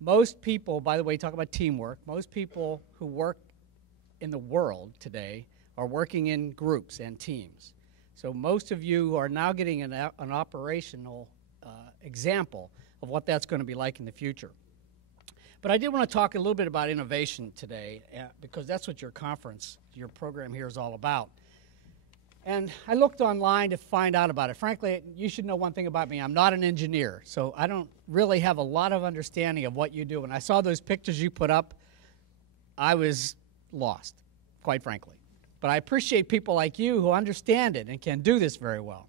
Most people, by the way, talk about teamwork. Most people who work in the world today are working in groups and teams. So most of you are now getting an operational example of what that's going to be like in the future. But I did want to talk a little bit about innovation today because that's what your conference, your program here is all about. And I looked online to find out about it. Frankly, you should know one thing about me. I'm not an engineer, so I don't really have a lot of understanding of what you do. When I saw those pictures you put up, I was lost, quite frankly. But I appreciate people like you who understand it and can do this very well.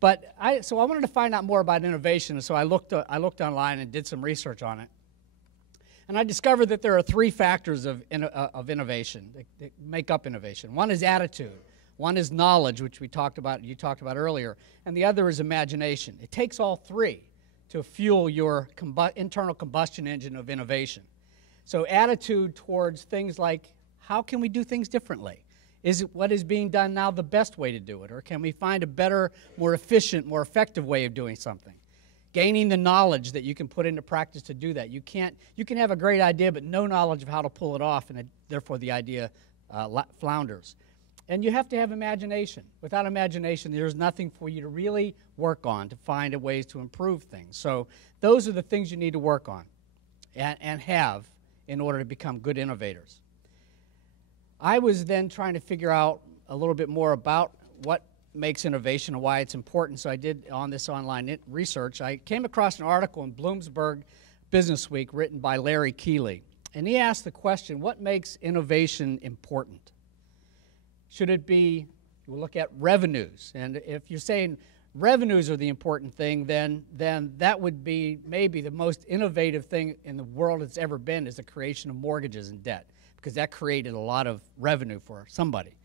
But so I wanted to find out more about innovation, so I looked online and did some research on it. And I discovered that there are three factors of innovation that make up innovation. One is attitude. One is knowledge, which you talked about earlier, and the other is imagination. It takes all three to fuel your internal combustion engine of innovation. So attitude towards things like, how can we do things differently? Is what is being done now the best way to do it? Or can we find a better, more efficient, more effective way of doing something? Gaining the knowledge that you can put into practice to do that. You can have a great idea, but no knowledge of how to pull it off, and therefore the idea flounders. And you have to have imagination. Without imagination, there's nothing for you to really work on to find ways to improve things. So those are the things you need to work on and have in order to become good innovators. I was then trying to figure out a little bit more about what makes innovation and why it's important. So I did on this online research. I came across an article in Bloomberg Business Week written by Larry Keeley. And he asked the question, what makes innovation important? Should it be, we'll look at revenues. And if you're saying revenues are the important thing, then that would be maybe the most innovative thing in the world that's ever been is the creation of mortgages and debt, because that created a lot of revenue for somebody.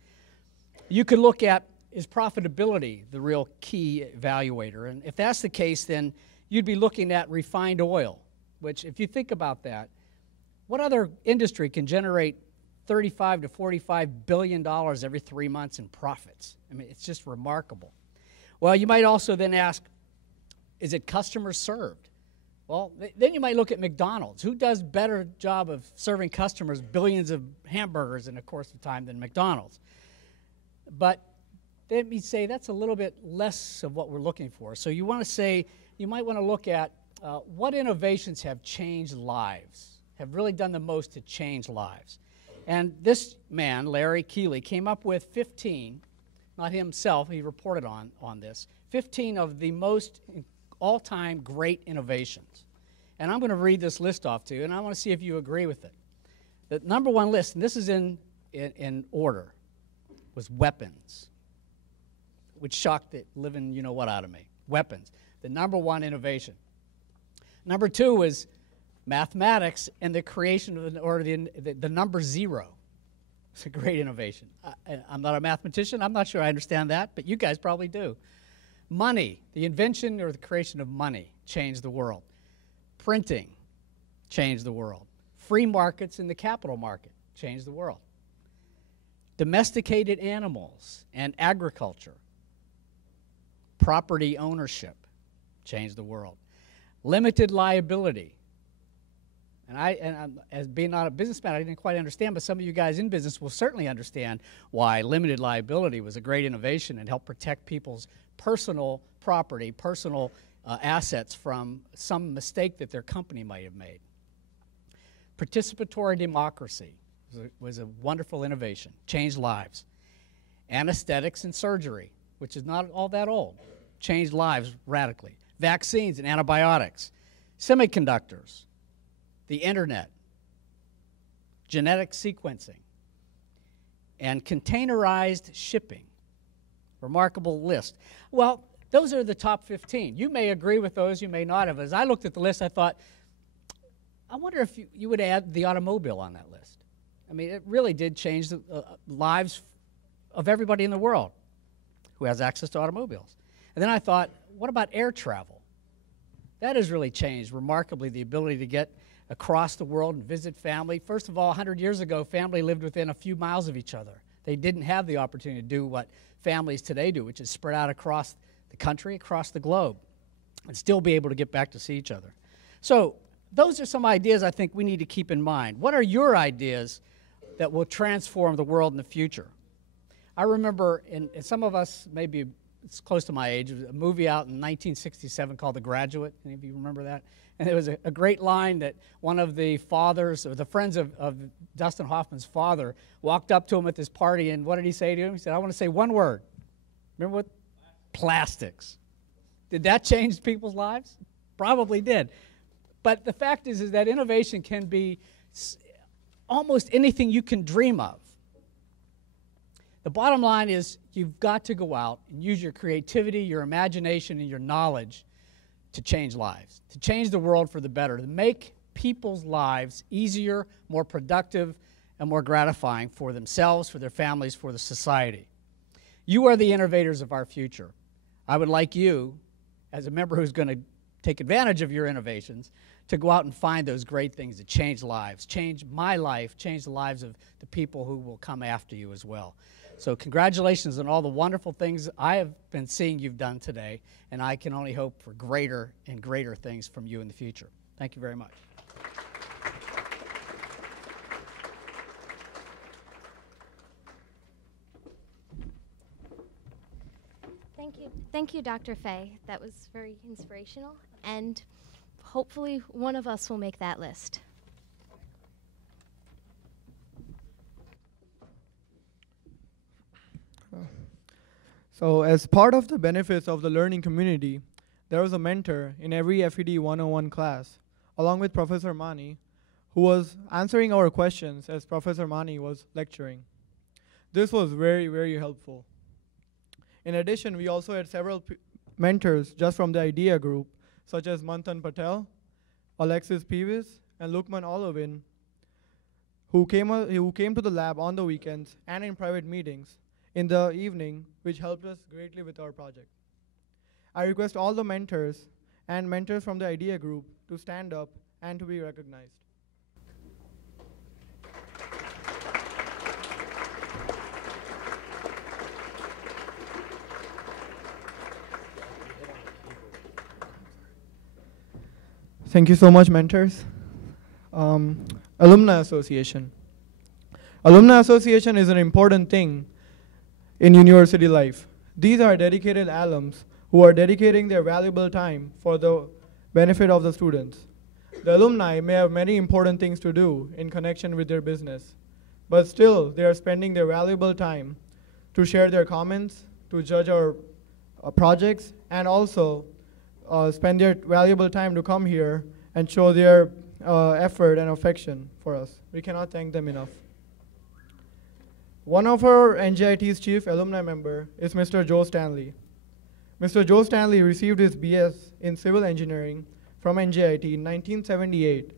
You could look at, is profitability the real key evaluator? And if that's the case, then you'd be looking at refined oil, which if you think about that, what other industry can generate $35 to $45 billion every 3 months in profits? I mean, it's just remarkable. Well, you might also then ask, is it customer served? Well, then you might look at McDonald's. Who does better job of serving customers billions of hamburgers in the course of time than McDonald's? But let me say that's a little bit less of what we're looking for. So you want to say, you might want to look at what innovations have changed lives, have really done the most to change lives. And this man, Larry Keeley, came up with 15, not himself, he reported on this, 15 of the most all-time great innovations. And I'm going to read this list off to you, and I want to see if you agree with it. The number one list, and this is in order, was weapons, which shocked the living you-know-what out of me. Weapons, the number one innovation. Number two was mathematics and the creation of the number zero. It's a great innovation. I'm not a mathematician. I'm not sure I understand that, but you guys probably do. Money, the invention or the creation of money changed the world. Printing changed the world. Free markets in the capital market changed the world. Domesticated animals and agriculture, property ownership changed the world. Limited liability. And as being not a businessman, I didn't quite understand, but some of you guys in business will certainly understand why limited liability was a great innovation and helped protect people's personal property, personal assets from some mistake that their company might have made. Participatory democracy was a wonderful innovation, changed lives. Anesthetics and surgery, which is not all that old, changed lives radically. Vaccines and antibiotics. Semiconductors. The internet, genetic sequencing, and containerized shipping. Remarkable list. Well, those are the top 15. You may agree with those, you may not have. As I looked at the list, I thought, I wonder if you would add the automobile on that list. I mean, it really did change the lives of everybody in the world who has access to automobiles. And then I thought, what about air travel? That has really changed remarkably, the ability to get across the world and visit family. First of all, 100 years ago, family lived within a few miles of each other. They didn't have the opportunity to do what families today do, which is spread out across the country, across the globe, and still be able to get back to see each other. So those are some ideas I think we need to keep in mind. What are your ideas that will transform the world in the future? I remember, and some of us, maybe it's close to my age, a movie out in 1967 called The Graduate. Any of you remember that? And there was a great line that one of the fathers, or the friends of Dustin Hoffman's father, walked up to him at this party, and what did he say to him? He said, I want to say one word. Remember what? Plastics. Did that change people's lives? Probably did. But the fact is that innovation can be almost anything you can dream of. The bottom line is you've got to go out and use your creativity, your imagination, and your knowledge to change lives, to change the world for the better, to make people's lives easier, more productive, and more gratifying for themselves, for their families, for the society. You are the innovators of our future. I would like you, as a member who's going to take advantage of your innovations, to go out and find those great things that change lives, change my life, change the lives of the people who will come after you as well. So congratulations on all the wonderful things I have been seeing you've done today, and I can only hope for greater and greater things from you in the future. Thank you very much. Thank you, Dr. Fay. That was very inspirational, and hopefully one of us will make that list. So as part of the benefits of the learning community, there was a mentor in every FED 101 class, along with Professor Mani, who was answering our questions as Professor Mani was lecturing. This was very, very helpful. In addition, we also had several mentors just from the IDEA group, such as Manthan Patel, Alexis Peavis, and Luqman Olovin, who came to the lab on the weekends and in private meetings in the evening, which helped us greatly with our project. I request all the mentors and mentors from the IDEA group to stand up and to be recognized. Thank you so much, mentors. Alumni Association. Alumni Association is an important thing in university life. These are dedicated alums who are dedicating their valuable time for the benefit of the students. The alumni may have many important things to do in connection with their business, but still they are spending their valuable time to share their comments, to judge our projects, and also spend their valuable time to come here and show their effort and affection for us. We cannot thank them enough. One of our NJIT's chief alumni member is Mr. Joe Stanley. Mr. Joe Stanley received his BS in civil engineering from NJIT in 1978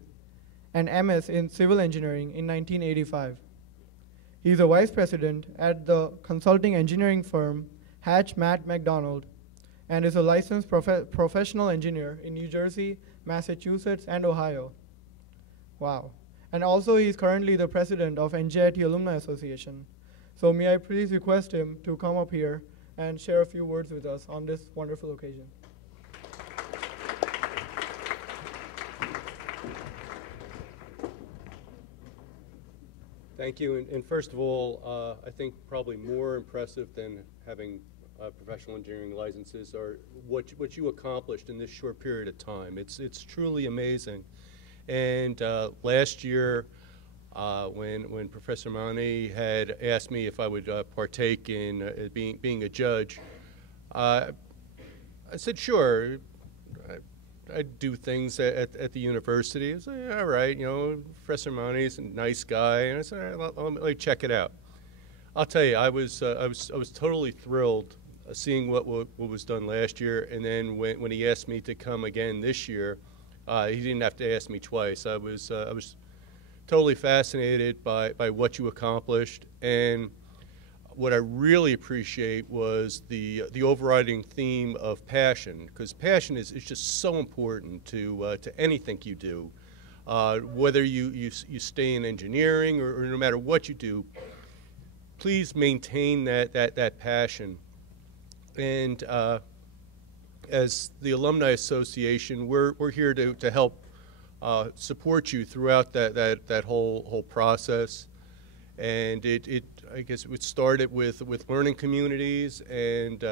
and MS in civil engineering in 1985. He is a vice president at the consulting engineering firm Hatch Matt McDonald and is a licensed professional engineer in New Jersey, Massachusetts, and Ohio. Wow. And also he is currently the president of NJIT Alumni Association. So may I please request him to come up here and share a few words with us on this wonderful occasion. Thank you. And first of all, I think probably more impressive than having professional engineering licenses are what you accomplished in this short period of time. It's truly amazing. And last year, when Professor Mani had asked me if I would partake in being a judge, I said sure. I do things at the university. I said, all right, you know, Professor Mani's a nice guy, and I said, all right, let me check it out. I'll tell you, I was totally thrilled seeing what was done last year, and then when he asked me to come again this year, he didn't have to ask me twice. I was totally fascinated by what you accomplished, and what I really appreciate was the overriding theme of passion, because passion is just so important to anything you do, whether you stay in engineering or no matter what you do. Please maintain that passion, and as the Alumni Association, we're here to help support you throughout that whole process. And I guess it started with learning communities and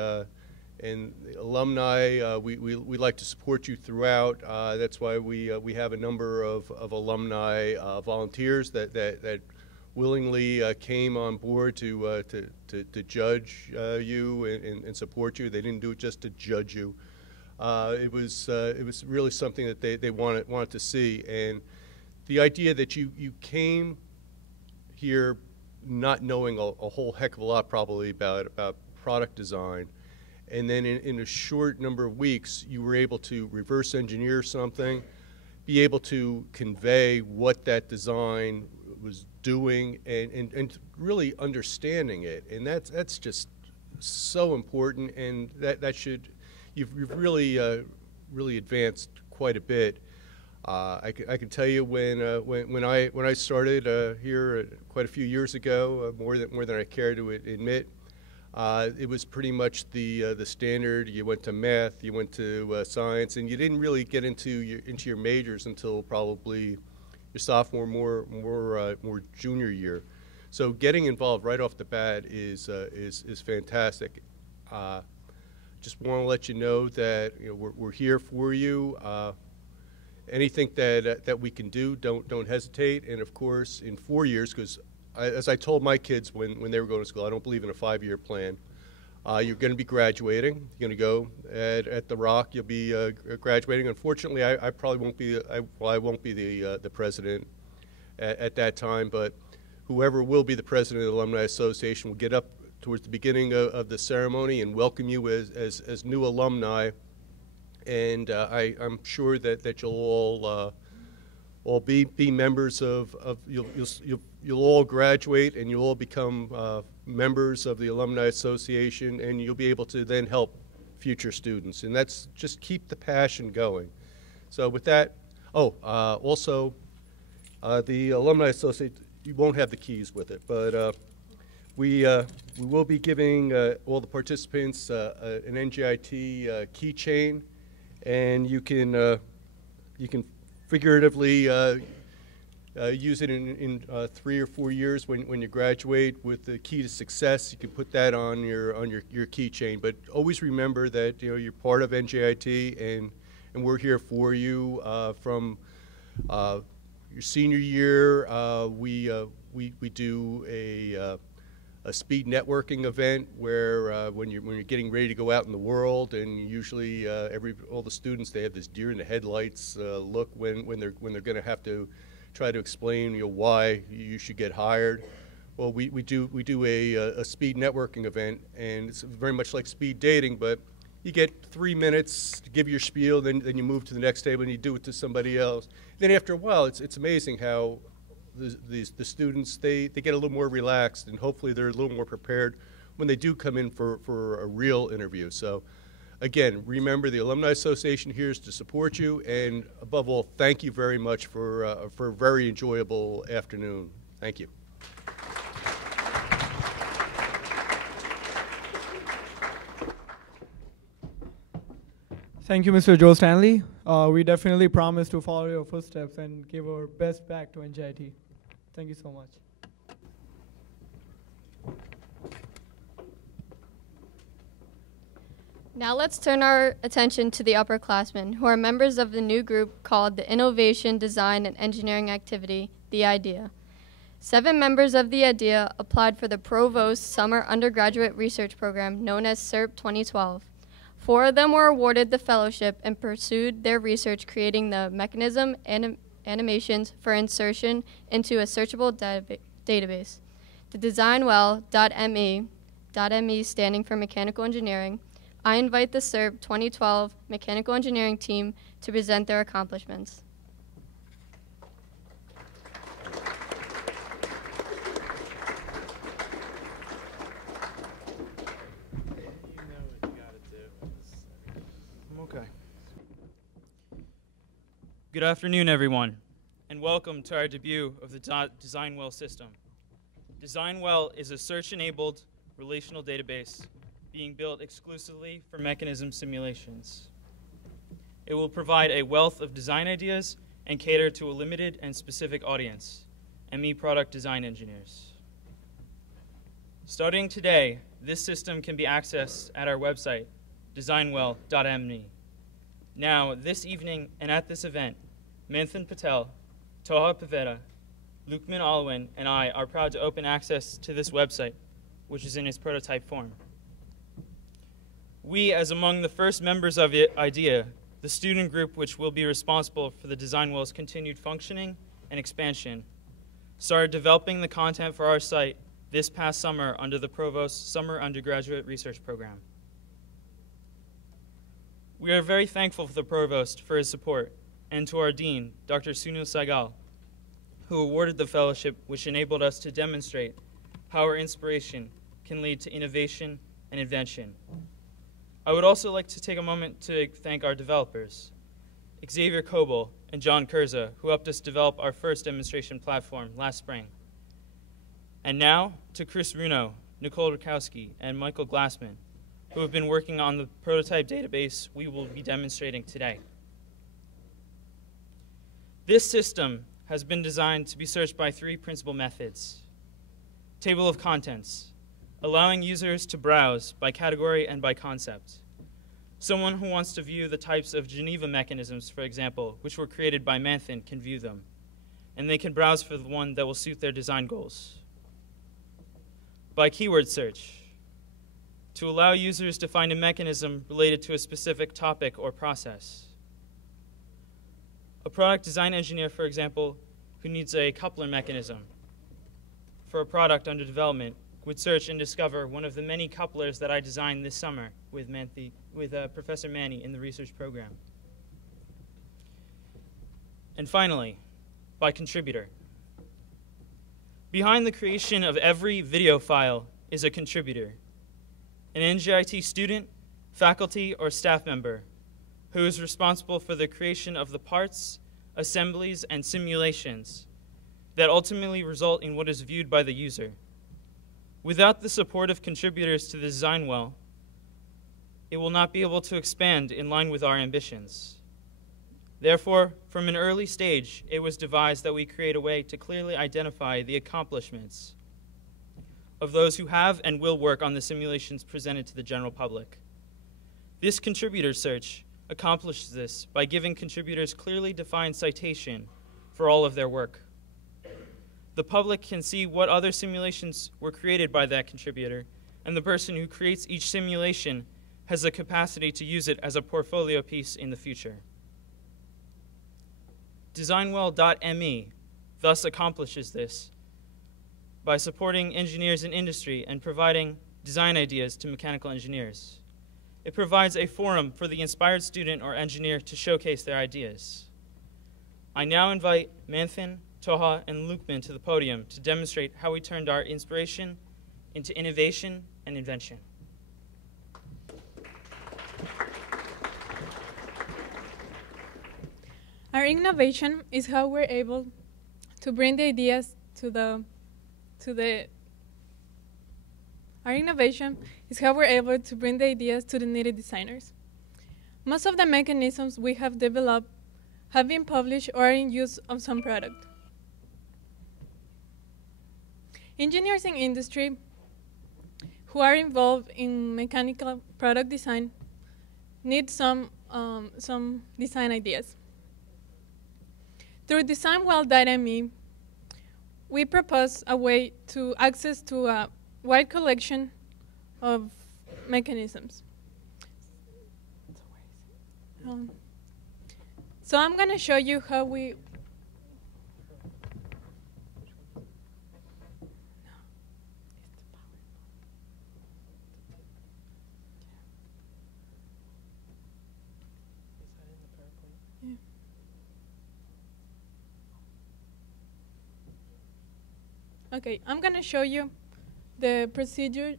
alumni. We like to support you throughout. That's why we have a number of alumni volunteers that willingly came on board to judge you and support you. They didn't do it just to judge you. It was really something that they wanted to see. And the idea that you came here not knowing a whole heck of a lot probably about product design, and then in a short number of weeks you were able to reverse engineer something, be able to convey what that design was doing, and really understanding it. And that's just so important, and that should, you've really advanced quite a bit. I can tell you when I started here quite a few years ago, more than I care to admit, it was pretty much the standard. You went to math, you went to science, and you didn't really get into your majors until probably your sophomore, more junior year. So getting involved right off the bat is fantastic. Just want to let you know that we're here for you. Anything that we can do, don't hesitate. And of course, in 4 years, because as I told my kids when they were going to school, I don't believe in a 5-year plan. You're going to be graduating. You're going to go at the Rock. You'll be graduating. Unfortunately, I probably won't be. I won't be the president at that time. But whoever will be the president of the Alumni Association will get up towards the beginning of the ceremony and welcome you as new alumni. And I'm sure that you'll all be members of you'll all graduate, and you'll all become members of the Alumni Association, and you'll be able to then help future students. And that's just keep the passion going. So with that, also the Alumni Association, you won't have the keys with it, but we will be giving all the participants an NJIT keychain. And you can figuratively use it in 3 or 4 years when you graduate with the key to success. You can put that on your keychain. But always remember that you're part of NJIT, and we're here for you from your senior year. We do a speed networking event where when you're getting ready to go out in the world, and usually all the students, they have this deer in the headlights look when they're going to have to try to explain why you should get hired. Well, we do a speed networking event, and it's very much like speed dating, but you get 3 minutes to give your spiel, then you move to the next table and you do it to somebody else. Then after a while, it's amazing how the students, they get a little more relaxed, and hopefully they're a little more prepared when they do come in for a real interview. So again, remember, the Alumni Association here is to support you, and above all, thank you very much for a very enjoyable afternoon. Thank you. Thank you, Mr. Joe Stanley. We definitely promise to follow your footsteps and give our best back to NJIT. Thank you so much. Now let's turn our attention to the upperclassmen, who are members of the new group called the Innovation, Design, and Engineering Activity, the IDEA. 7 members of the IDEA applied for the Provost Summer Undergraduate Research Program, known as SERP 2012. 4 of them were awarded the fellowship and pursued their research creating the mechanism and animations for insertion into a searchable database. The DesignWell.me standing for Mechanical Engineering. I invite the SERP 2012 Mechanical Engineering team to present their accomplishments. Good afternoon, everyone, and welcome to our debut of the DesignWell system. DesignWell is a search-enabled relational database being built exclusively for mechanism simulations. It will provide a wealth of design ideas and cater to a limited and specific audience, ME product design engineers. Starting today, this system can be accessed at our website, designwell.me. Now, this evening and at this event, Manthan Patel, Toha Pavetta, Luqman Alwin, and I are proud to open access to this website, which is in its prototype form. We, as among the first members of IDEA, the student group which will be responsible for the DesignWell's continued functioning and expansion, started developing the content for our site this past summer under the Provost's Summer Undergraduate Research Program. We are very thankful for the Provost for his support, and to our Dean, Dr. Sunil Saigal, who awarded the fellowship which enabled us to demonstrate how our inspiration can lead to innovation and invention. I would also like to take a moment to thank our developers, Xavier Coble and John Kurza, who helped us develop our first demonstration platform last spring. And now to Chris Runo, Nicole Rakowski, and Michael Glassman, who have been working on the prototype database we will be demonstrating today. This system has been designed to be searched by three principal methods. Table of contents, allowing users to browse by category and by concept. Someone who wants to view the types of Geneva mechanisms, for example, which were created by Manthan, can view them, and they can browse for the one that will suit their design goals. By keyword search, to allow users to find a mechanism related to a specific topic or process. A product design engineer, for example, who needs a coupler mechanism for a product under development would search and discover one of the many couplers that I designed this summer with Professor Manny in the research program. And finally, by contributor. Behind the creation of every video file is a contributor, an NGIT student, faculty, or staff member who is responsible for the creation of the parts, assemblies, and simulations that ultimately result in what is viewed by the user. Without the support of contributors to the DesignWell, it will not be able to expand in line with our ambitions. Therefore, from an early stage, it was devised that we create a way to clearly identify the accomplishments of those who have and will work on the simulations presented to the general public. This contributor search accomplishes this by giving contributors clearly defined citation for all of their work. The public can see what other simulations were created by that contributor, and the person who creates each simulation has the capacity to use it as a portfolio piece in the future. Designwell.me thus accomplishes this by supporting engineers in industry and providing design ideas to mechanical engineers. It provides a forum for the inspired student or engineer to showcase their ideas. I now invite Manthan, Toha, and Luqman to the podium to demonstrate how we turned our inspiration into innovation and invention. Our innovation is how we're able to bring the ideas Our innovation is how we're able to bring the ideas to the needed designers. Most of the mechanisms we have developed have been published or are in use of some product. Engineers in industry who are involved in mechanical product design need some design ideas. Through designwell.me, we propose a way to access to a wide collection of mechanisms. So I'm going to show you how we Okay, I'm going to show you the procedure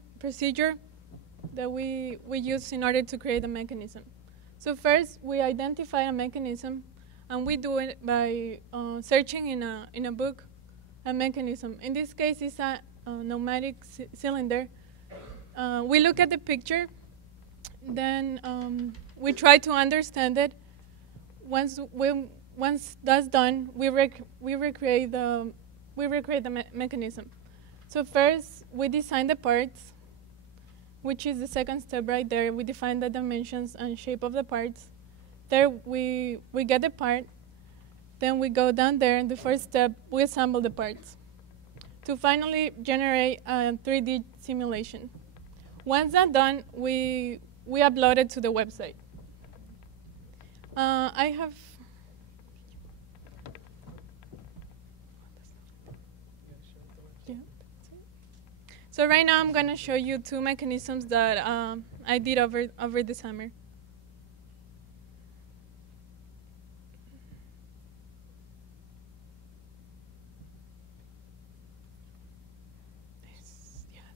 that we use in order to create a mechanism. So first, we identify a mechanism, and we do it by searching in a book a mechanism. In this case, it's a pneumatic cylinder. We look at the picture, then we try to understand it. Once once that's done, we recreate the mechanism. So first, we design the parts, which is the second step right there. We define the dimensions and shape of the parts. There, we get the part. Then we go down there, and the first step, we assemble the parts to finally generate a 3D simulation. Once that's done, we upload it to the website. I have So right now I'm gonna show you two mechanisms that I did over the summer.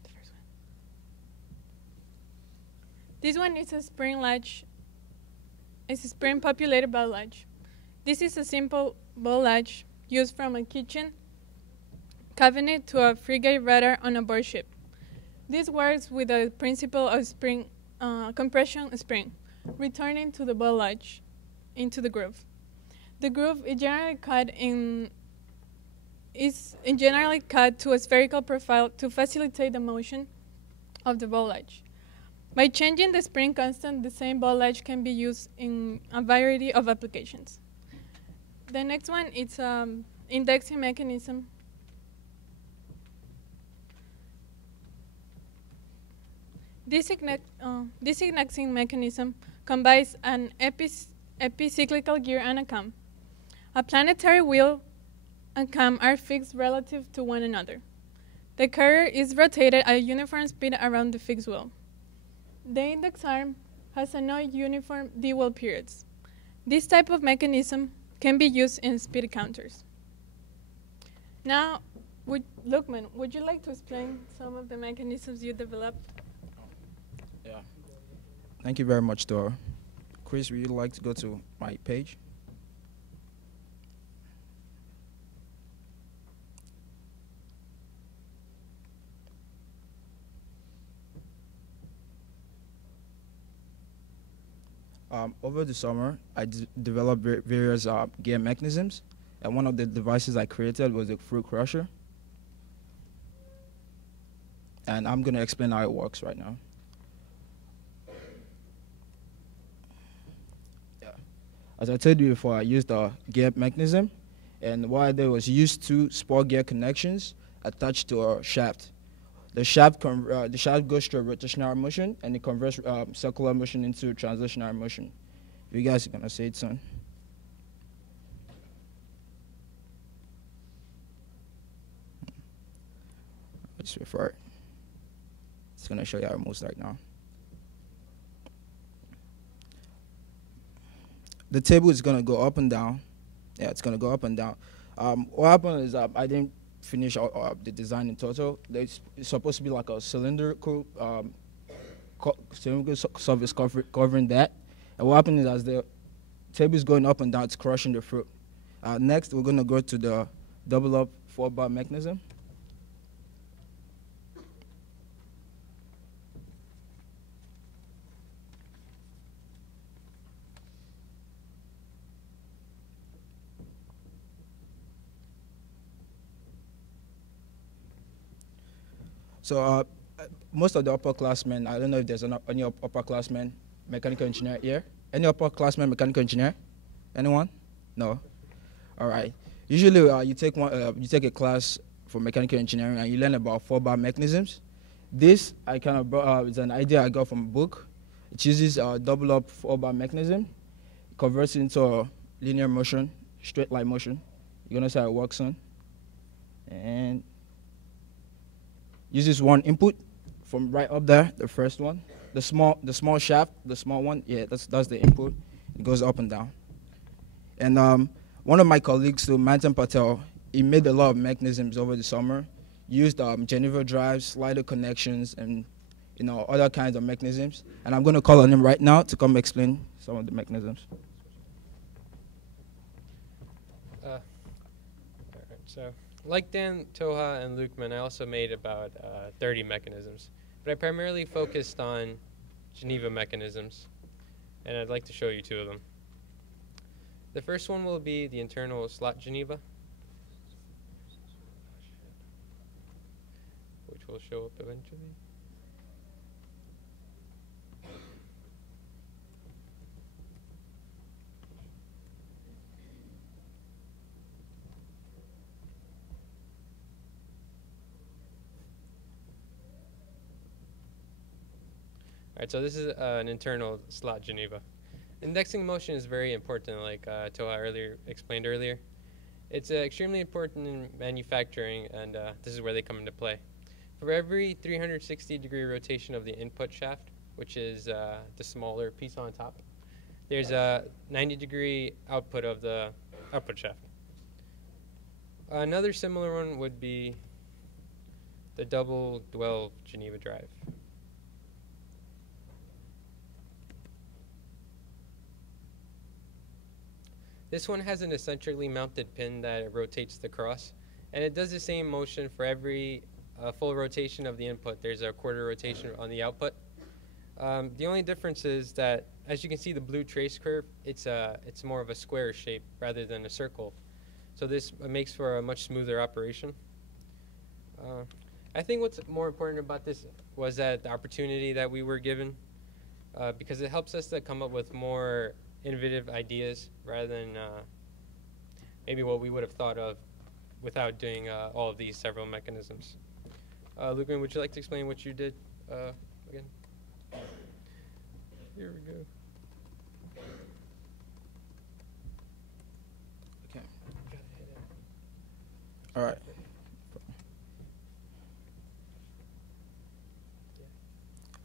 The first one. This one is a spring latch. It's a spring populated ball latch. This is a simple ball latch used from a kitchen cabinet to a frigate rudder on a board ship. This works with the principle of spring compression spring, returning to the ball latch into the groove. The groove is generally cut to a spherical profile to facilitate the motion of the ball latch. By changing the spring constant, the same ball latch can be used in a variety of applications. The next one is indexing mechanism. This indexing mechanism combines an epicyclical gear and a cam. A planetary wheel and cam are fixed relative to one another. The carrier is rotated at a uniform speed around the fixed wheel. The index arm has no uniform dwell periods. This type of mechanism can be used in speed counters. Now, Luqman, would you like to explain some of the mechanisms you developed? Yeah. Thank you very much, Dora. Chris, would you like to go to my page? Over the summer, I developed various gear mechanisms, and one of the devices I created was a fruit crusher. And I'm going to explain how it works right now. As I told you before, I used a gear mechanism, and what I did was use two sport gear connections attached to a shaft. The shaft goes through a rotational motion, and it converts circular motion into translational motion. You guys are gonna say it soon. Let's refer it. It's gonna show you how it moves right now. The table is going to go up and down. Yeah, it's going to go up and down. What happened is I didn't finish the design in total. It's supposed to be like a cylindrical surface covering that. And what happened is as the table is going up and down, it's crushing the fruit. Next, we're going to go to the double up 4-bar mechanism. So most of the upperclassmen, I don't know if there's any upperclassmen mechanical engineer here. Any upperclassmen mechanical engineer? Anyone? No? All right. Usually you take a class for mechanical engineering and you learn about 4-bar mechanisms. This I kind of brought is an idea I got from a book. It uses a double up 4-bar mechanism. It converts it into a linear motion, straight line motion. You're gonna see how it works on. And uses one input from right up there, the first one. The small shaft, the small one, yeah, that's the input. It goes up and down. And one of my colleagues, Mantan Patel, he made a lot of mechanisms over the summer. Used Geneva drives, slider connections, and other kinds of mechanisms. And I'm going to call on him right now to come explain some of the mechanisms. All right, so like Dan, Toha, and Luqman, I also made about 30 mechanisms. But I primarily focused on Geneva mechanisms, and I'd like to show you two of them. The first one will be the internal slot Geneva, which will show up eventually. All right, so this is an internal slot Geneva. Indexing motion is very important, like Toha explained earlier. It's extremely important in manufacturing, and this is where they come into play. For every 360-degree rotation of the input shaft, which is the smaller piece on top, there's a 90-degree output of the output shaft. Another similar one would be the double dwell Geneva drive. This one has an eccentrically mounted pin that rotates the cross, and it does the same motion for every full rotation of the input. There's a quarter rotation on the output. The only difference is that, as you can see, the blue trace curve, it's more of a square shape rather than a circle. So this makes for a much smoother operation. I think what's more important about this was that the opportunity that we were given, because it helps us to come up with more innovative ideas rather than maybe what we would have thought of without doing all of these several mechanisms. Luqman, would you like to explain what you did again? Here we go. Okay. All right.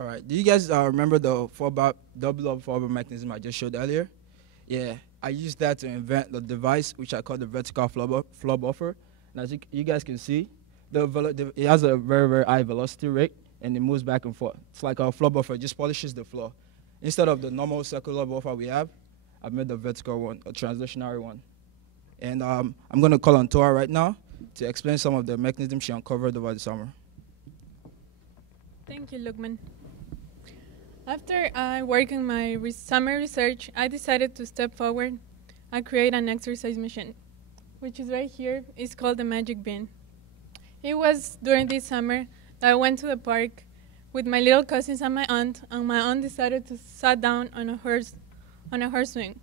All right. Do you guys remember the double up four bar mechanism I just showed earlier? Yeah. I used that to invent the device which I call the vertical floor buffer. And as you guys can see, it has a very, very high velocity rate, and it moves back and forth. It's like our floor buffer. It just polishes the floor. Instead of the normal circular buffer we have, I've made the vertical one, a translationary one. And I'm going to call on Toha right now to explain some of the mechanisms she uncovered over the summer. Thank you, Luqman. After I worked on my summer research, I decided to step forward and create an exercise machine, which is right here. It's called the Magic Bean. It was during this summer that I went to the park with my little cousins and my aunt decided to sit down on a horse swing.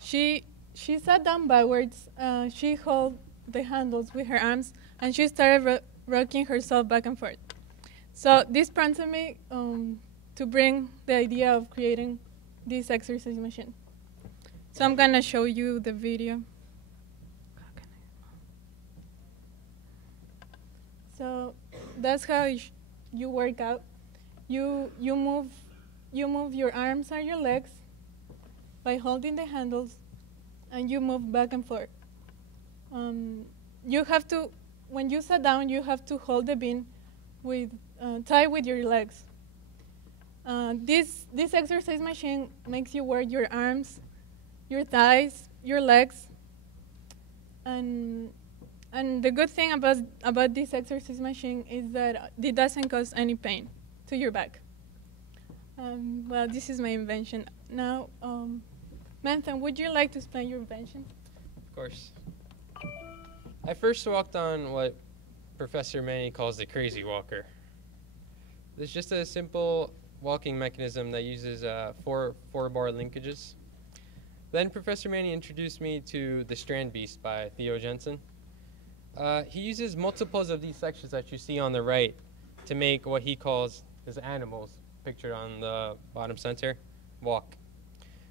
She sat down backwards. She held the handles with her arms, and she started rocking herself back and forth. So this prompted me to bring the idea of creating this exercise machine. So I'm gonna show you the video. So that's how you work out. You move your arms and your legs by holding the handles, and you move back and forth. You have to, when you sit down, you have to hold the bean tied with your legs. This exercise machine makes you work your arms, your thighs, your legs, and the good thing about this exercise machine is that it doesn't cause any pain to your back. Well, this is my invention. Now, Manthan, would you like to explain your invention? Of course. I first walked on what Professor Manny calls the crazy walker. It's just a simple walking mechanism that uses four-bar linkages. Then Professor Manny introduced me to the Strand Beast by Theo Jensen. He uses multiples of these sections that you see on the right to make what he calls his animals, pictured on the bottom center, walk.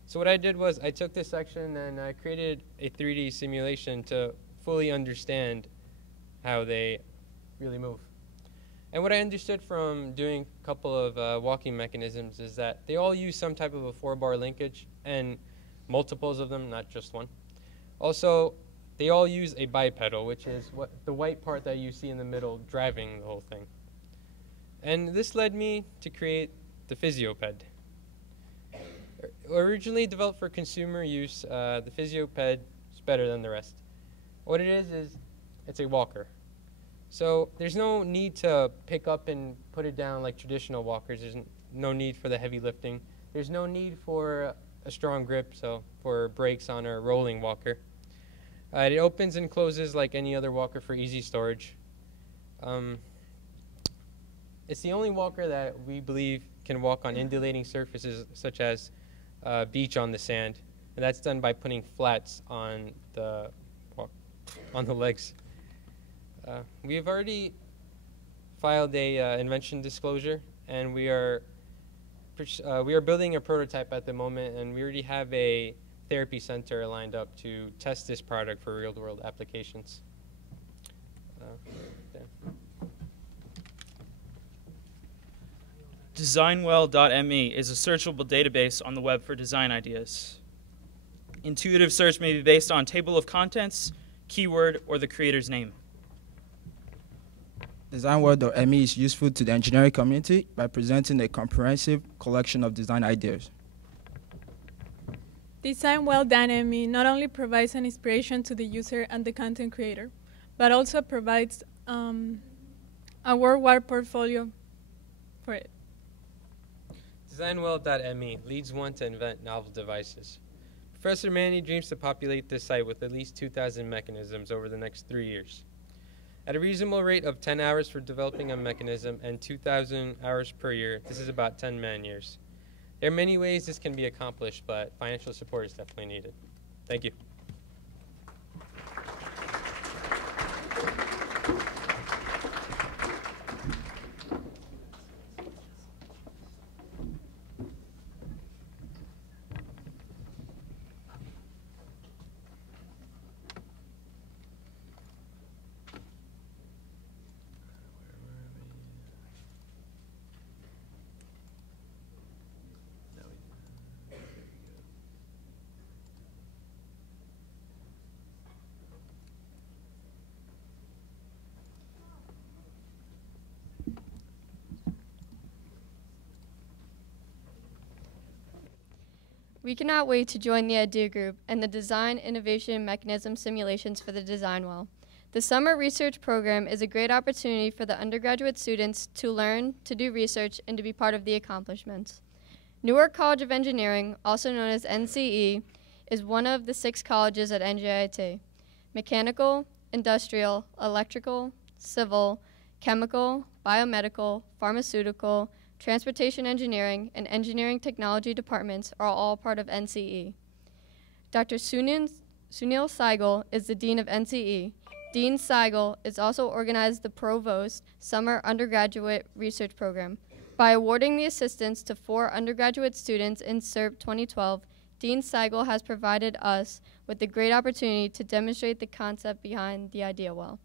So what I did was I took this section and I created a 3D simulation to fully understand how they really move. And what I understood from doing a couple of walking mechanisms is that they all use some type of a four-bar linkage and multiples of them, not just one. Also, they all use a bipedal, which is the white part that you see in the middle driving the whole thing. And this led me to create the PhysioPed. Originally developed for consumer use, the PhysioPed is better than the rest. What it is it's a walker. So there's no need to pick up and put it down like traditional walkers. There's no need for the heavy lifting. There's no need for a strong grip so for brakes on our rolling walker. It opens and closes like any other walker for easy storage. It's the only walker that we believe can walk on undulating surfaces such as beach on the sand, and that's done by putting flats on the legs. We have already filed a invention disclosure, and we are building a prototype at the moment, and we already have a therapy center lined up to test this product for real-world applications. Designwell.me is a searchable database on the web for design ideas. Intuitive search may be based on table of contents, keyword, or the creator's name. Designworld.me is useful to the engineering community by presenting a comprehensive collection of design ideas. Designwell.me not only provides an inspiration to the user and the content creator, but also provides a worldwide portfolio for it. Designwell.me leads one to invent novel devices. Professor Manny dreams to populate this site with at least 2,000 mechanisms over the next 3 years. At a reasonable rate of 10 hours for developing a mechanism and 2,000 hours per year, this is about 10 man-years. There are many ways this can be accomplished, but financial support is definitely needed. Thank you. We cannot wait to join the IDEA Group and the Design Innovation Mechanism Simulations for the Designwell. The Summer Research Program is a great opportunity for the undergraduate students to learn, to do research, and to be part of the accomplishments. Newark College of Engineering, also known as NCE, is one of the 6 colleges at NJIT. Mechanical, industrial, electrical, civil, chemical, biomedical, pharmaceutical, transportation engineering, and engineering technology departments are all part of NCE. Dr. Sunil Saigal is the Dean of NCE. Dean Saigal is also organized the Provost Summer Undergraduate Research Program. By awarding the assistance to 4 undergraduate students in SERP 2012, Dean Saigal has provided us with the great opportunity to demonstrate the concept behind the Idea Well.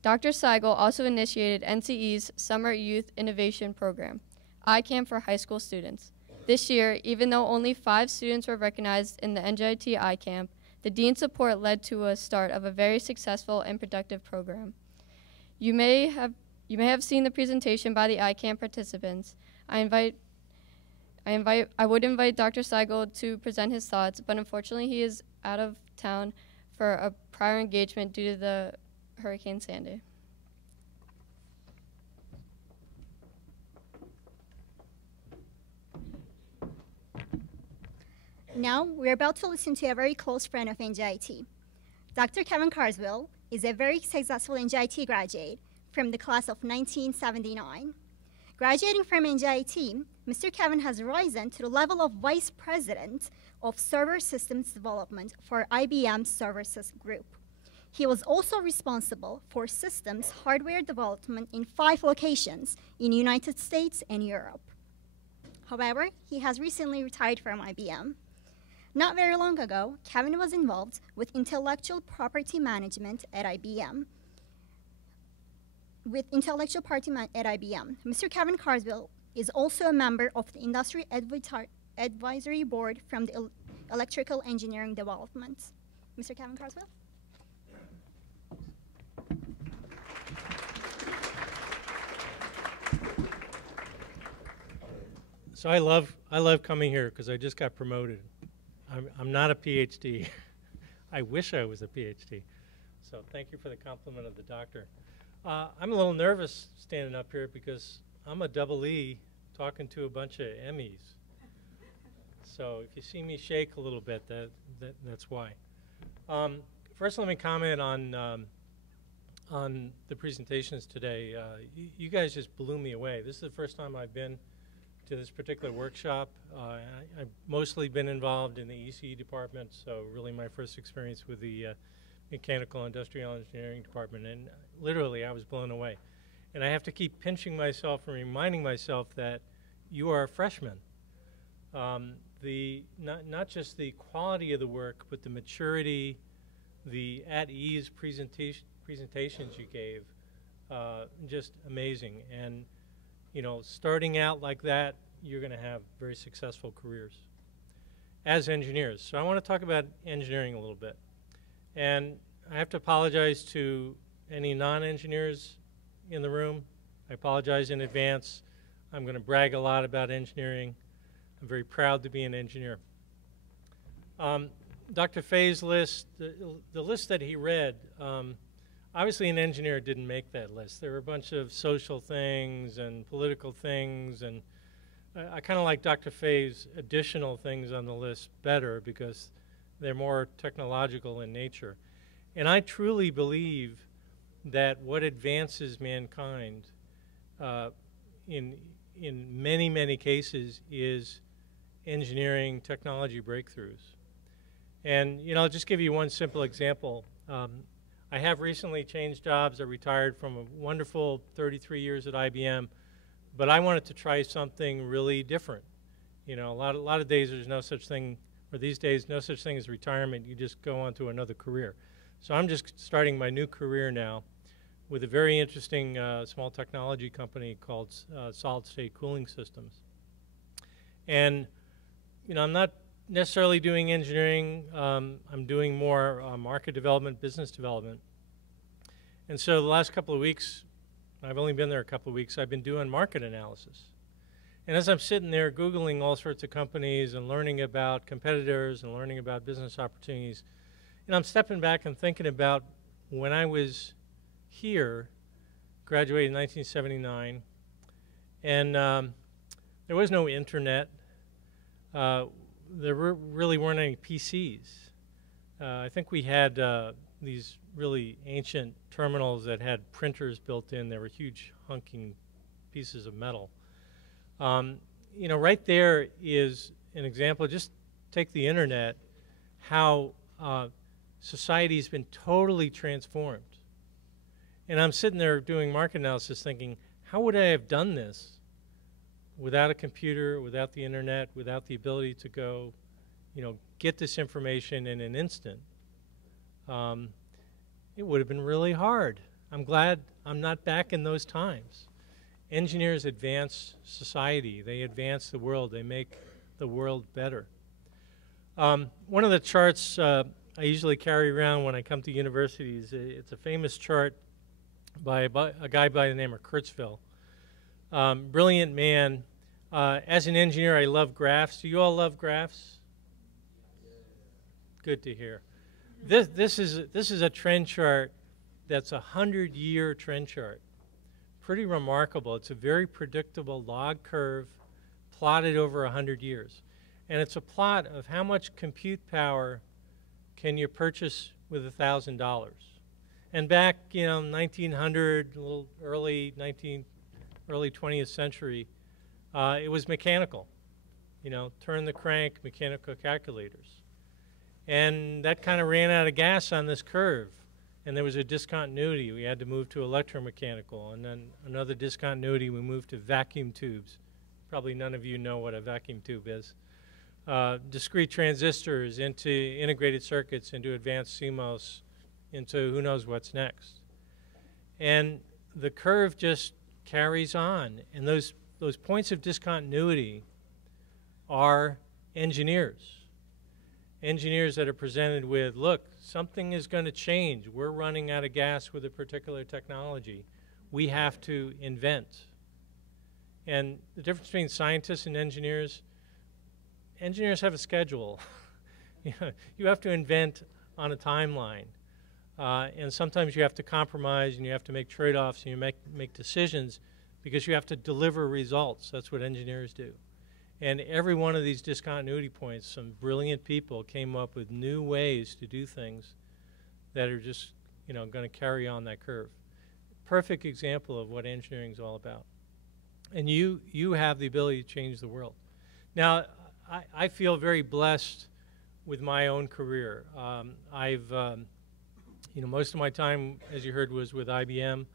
Dr. Saigal also initiated NCE's Summer Youth Innovation Program, iCamp for high school students. This year, even though only 5 students were recognized in the NJIT iCamp, the Dean's support led to a start of a very successful and productive program. You may have seen the presentation by the iCamp participants. I would invite Dr. Saigal to present his thoughts, but unfortunately he is out of town for a prior engagement due to the Hurricane Sandy. Now, we're about to listen to a very close friend of NJIT. Dr. Kevin Carswell is a very successful NJIT graduate from the class of 1979. Graduating from NJIT, Mr. Kevin has risen to the level of Vice President of Server Systems Development for IBM's Server Systems Group. He was also responsible for systems hardware development in 5 locations in the United States and Europe. However, he has recently retired from IBM. Not very long ago, Kevin was involved with intellectual property management at IBM. Mr. Kevin Carswell is also a member of the Industry Advisory Board from the Electrical Engineering Development. Mr. Kevin Carswell? So I love coming here because I just got promoted. I'm not a PhD. I wish I was a PhD. So thank you for the compliment of the doctor. I'm a little nervous standing up here because I'm a double E talking to a bunch of Emmys. So if you see me shake a little bit, that's why. First, let me comment on the presentations today. You guys just blew me away. This is the first time I've been to this particular workshop. I've mostly been involved in the ECE department, so really my first experience with the mechanical industrial engineering department, and literally I was blown away. And I have to keep pinching myself and reminding myself that you are freshmen. Not just the quality of the work, but the maturity, the at-ease presentations you gave, just amazing. And you know, starting out like that, you're going to have very successful careers as engineers. So I want to talk about engineering a little bit. And I have to apologize to any non-engineers in the room. I apologize in advance. I'm going to brag a lot about engineering. I'm very proud to be an engineer. Dr. Fay's list, the list that he read, obviously an engineer didn't make that list. There were a bunch of social things and political things, and I kind of like Dr. Fay's additional things on the list better because they're more technological in nature. And I truly believe that what advances mankind in many, many cases is engineering technology breakthroughs. And you know, I'll just give you one simple example. I have recently changed jobs. I retired from a wonderful 33 years at IBM, but I wanted to try something really different. You know, a lot of days there's no such thing, or these days no such thing as retirement. You just go on to another career. So I'm just starting my new career now with a very interesting small technology company called Solid State Cooling Systems. And you know, I'm not necessarily doing engineering. I'm doing more market development, business development. And so the last couple of weeks, I've only been there a couple of weeks, I've been doing market analysis. And as I'm sitting there Googling all sorts of companies and learning about competitors and learning about business opportunities, and I'm stepping back and thinking about when I was here, graduated in 1979, and there was no internet. There really weren't any PCs. I think we had these really ancient terminals that had printers built in. They were huge hunking pieces of metal. You know, right there is an example. Just take the internet, how society's been totally transformed. And I'm sitting there doing market analysis thinking, how would I have done this without a computer, without the internet, without the ability to go, you know, get this information in an instant? It would have been really hard. I'm glad I'm not back in those times. Engineers advance society. They advance the world. They make the world better. One of the charts I usually carry around when I come to universities, it's a famous chart by a guy by the name of Kurzweil. Brilliant man. As an engineer, I love graphs. Do you all love graphs? Good to hear. This is a trend chart that's a 100-year trend chart. Pretty remarkable. It's a very predictable log curve plotted over 100 years. And it's a plot of how much compute power can you purchase with $1,000. And back, you know, 1900, a little early 20th century, it was mechanical. You know, turn the crank, mechanical calculators. And that kind of ran out of gas on this curve. And there was a discontinuity. We had to move to electromechanical. And then another discontinuity, we moved to vacuum tubes. Probably none of you know what a vacuum tube is. Discrete transistors into integrated circuits, into advanced CMOS, into who knows what's next. And the curve just carries on. And those points of discontinuity are engineers. Engineers that are presented with, look, something is going to change. We're running out of gas with a particular technology. We have to invent. And the difference between scientists and engineers have a schedule. You have to invent on a timeline. And sometimes you have to compromise and you have to make trade-offs and you make decisions because you have to deliver results. That's what engineers do. And every one of these discontinuity points, some brilliant people came up with new ways to do things that are just, going to carry on that curve. Perfect example of what engineering is all about. And you have the ability to change the world. Now, I feel very blessed with my own career. Most of my time, as you heard, was with IBM.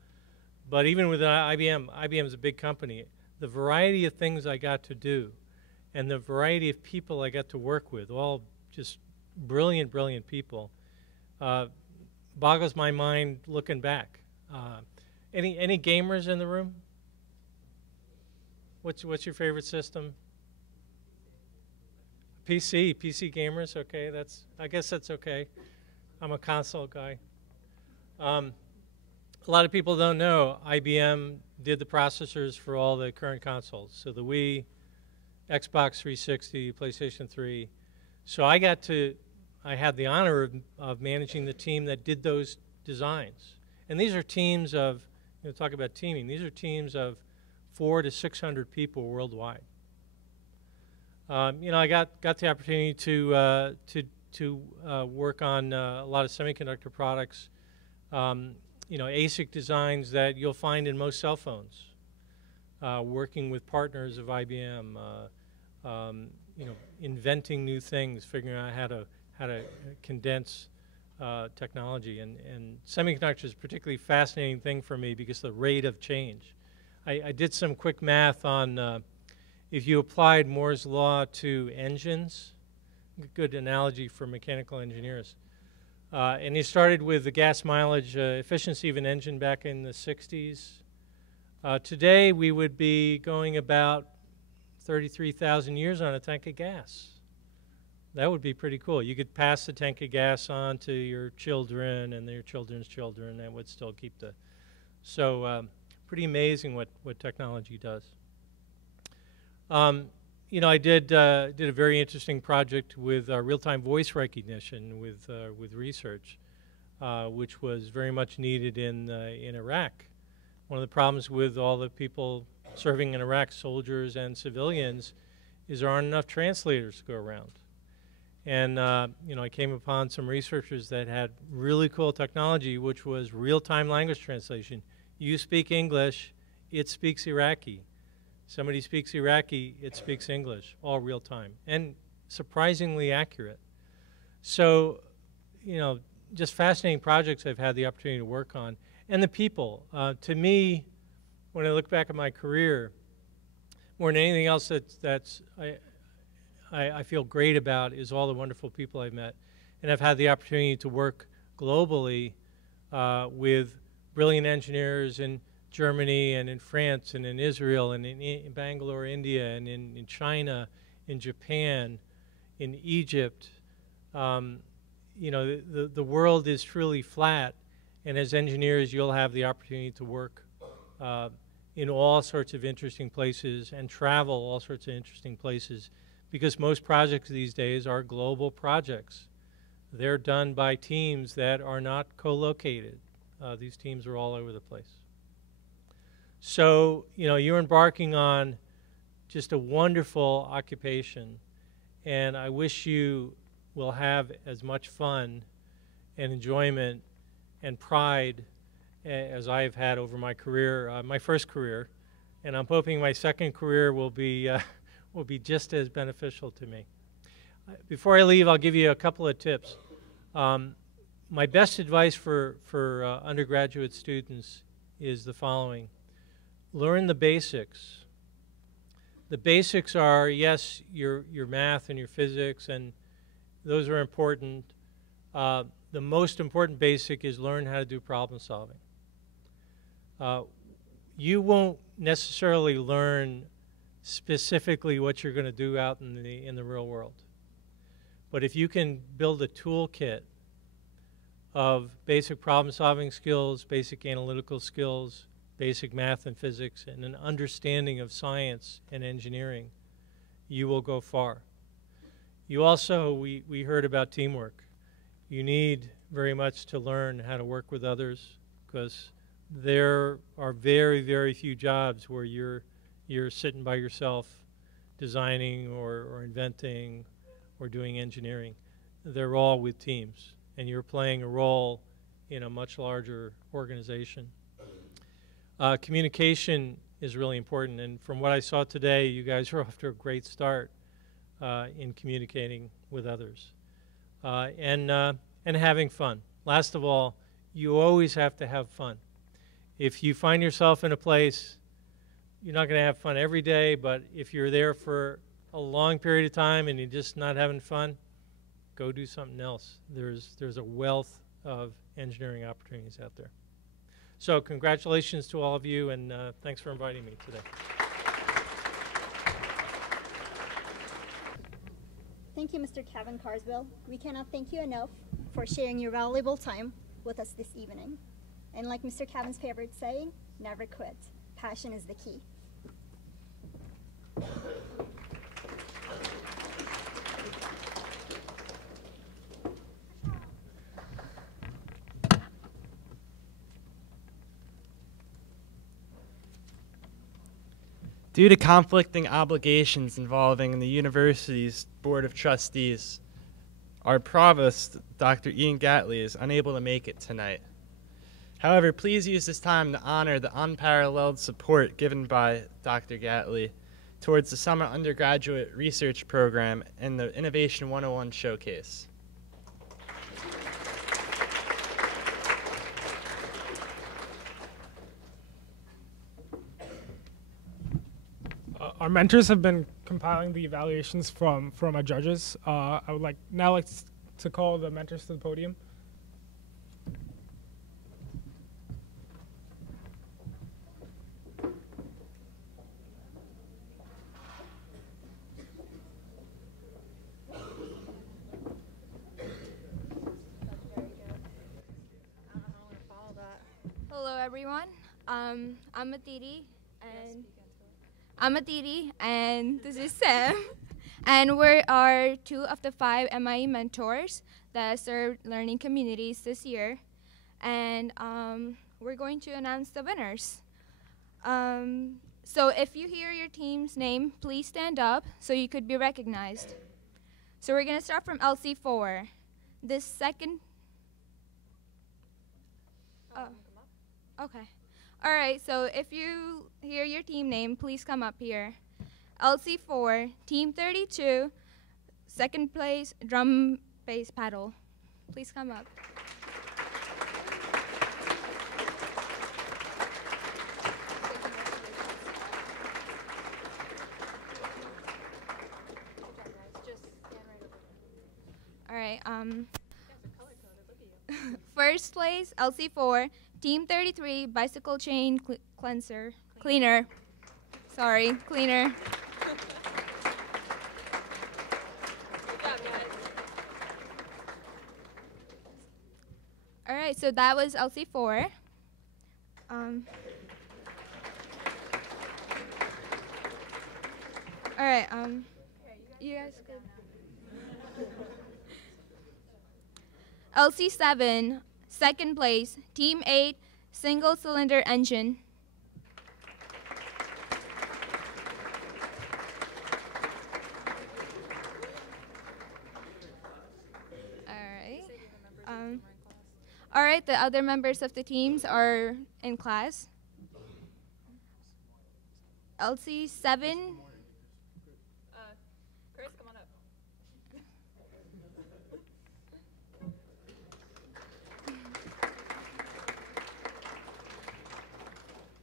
But even with IBM is a big company. The variety of things I got to do and the variety of people I got to work with, all just brilliant, brilliant people, boggles my mind looking back. Any gamers in the room? What's your favorite system? PC gamers. Okay, I guess that's okay. I'm a console guy. A lot of people don't know IBM did the processors for all the current consoles. So the Wii, Xbox 360, PlayStation 3. So I had the honor of managing the team that did those designs. And these are teams of, talk about teaming, these are teams of 400 to 600 people worldwide. I got the opportunity to work on a lot of semiconductor products, ASIC designs that you'll find in most cell phones, working with partners of IBM, inventing new things, figuring out how to condense technology. And semiconductors is a particularly fascinating thing for me because of the rate of change. I did some quick math on if you applied Moore's law to engines, good analogy for mechanical engineers. And you started with the gas mileage efficiency of an engine back in the 60s. Today, we would be going about 33,000 years on a tank of gas. That would be pretty cool. You could pass the tank of gas on to your children and their children's children, and would still keep the... So pretty amazing what technology does. I did a very interesting project with real-time voice recognition with research, which was very much needed in Iraq. One of the problems with all the people serving in Iraq, soldiers and civilians, is there aren't enough translators to go around. And I came upon some researchers that had really cool technology, which was real-time language translation. You speak English, it speaks Iraqi. Somebody speaks Iraqi, it speaks English, all real time, and surprisingly accurate. So, just fascinating projects I've had the opportunity to work on. And the people. To me, when I look back at my career, more than anything else I feel great about is all the wonderful people I've met. And I've had the opportunity to work globally with brilliant engineers in Germany and in France and in Israel and in Bangalore, India, and in China, in Japan, in Egypt. The world is truly flat, and as engineers, you'll have the opportunity to work in all sorts of interesting places and travel all sorts of interesting places, because most projects these days are global projects. They're done by teams that are not co-located. These teams are all over the place. So, you're embarking on just a wonderful occupation, and I wish you will have as much fun and enjoyment and pride as I've had over my career, my first career, and I'm hoping my second career will be just as beneficial to me. Before I leave, I'll give you a couple of tips. My best advice for undergraduate students is the following. Learn the basics. The basics are, yes, your math and your physics, and those are important. The most important basic is learn how to do problem solving. You won't necessarily learn specifically what you're going to do out in the real world. But if you can build a toolkit of basic problem solving skills, basic analytical skills, basic math and physics, and an understanding of science and engineering, you will go far. You also, we heard about teamwork. You need very much to learn how to work with others, because there are very, very few jobs where you're sitting by yourself designing or inventing or doing engineering. They're all with teams, and you're playing a role in a much larger organization. Communication is really important, and from what I saw today, you guys are off to a great start in communicating with others. And having fun. Last of all, you always have to have fun. If you find yourself in a place, you're not going to have fun every day, but if you're there for a long period of time and you're just not having fun, go do something else. There's a wealth of engineering opportunities out there. So congratulations to all of you, and thanks for inviting me today. Thank you, Mr. Kevin Carswell. We cannot thank you enough for sharing your valuable time with us this evening. And like Mr. Kevin's favorite saying, never quit. Passion is the key. Due to conflicting obligations involving the university's Board of Trustees, our provost, Dr. Ian Gatley, is unable to make it tonight. However, please use this time to honor the unparalleled support given by Dr. Gatley towards the Summer Undergraduate Research Program and the Innovation 101 Showcase. Our mentors have been compiling the evaluations from our judges. I would like to call the mentors to the podium. Hello, everyone. I'm Aditi, and this is Sam. And we are 2 of the 5 MIE mentors that served learning communities this year. And we're going to announce the winners. So if you hear your team's name, please stand up so you could be recognized. So we're going to start from LC4. This second... Oh, okay. All right, so if you hear your team name, please come up here. LC4, Team 32, second place, drum, bass, paddle. Please come up. All right, first place, LC4, Team 33, bicycle chain cleaner. Sorry, cleaner. All right, so that was LC4. All right, you guys good? LC7, second place, Team 8, single-cylinder engine. All right, the other members of the teams are in class. LC7. Chris, come on up.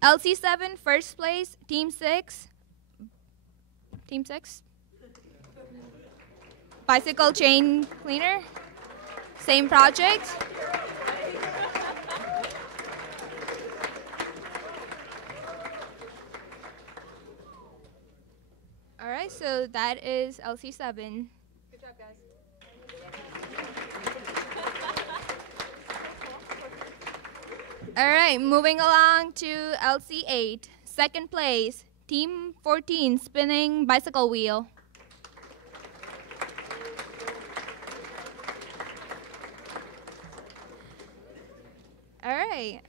LC7, first place, Team 6. Team 6. Bicycle chain cleaner. Same project. All right, so that is LC7. Good job, guys. All right, moving along to LC8, second place, Team 14, spinning bicycle wheel. All right,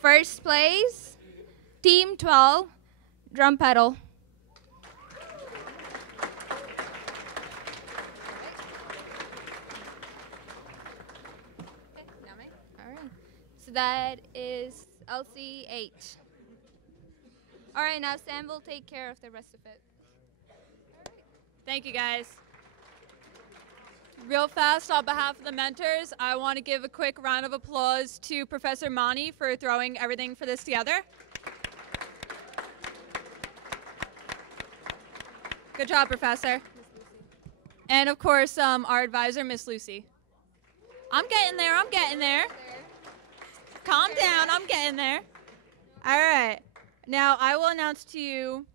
first place, Team 12, drum pedal. So that is LC 8. All right, now Sam will take care of the rest of it. Thank you, guys. Real fast, on behalf of the mentors, I want to give a quick round of applause to Professor Mani for throwing everything for this together. Good job, Professor. And of course, our advisor, Miss Lucy. I'm getting there, I'm getting there. Calm down, I'm getting there. All right. Now, I will announce to you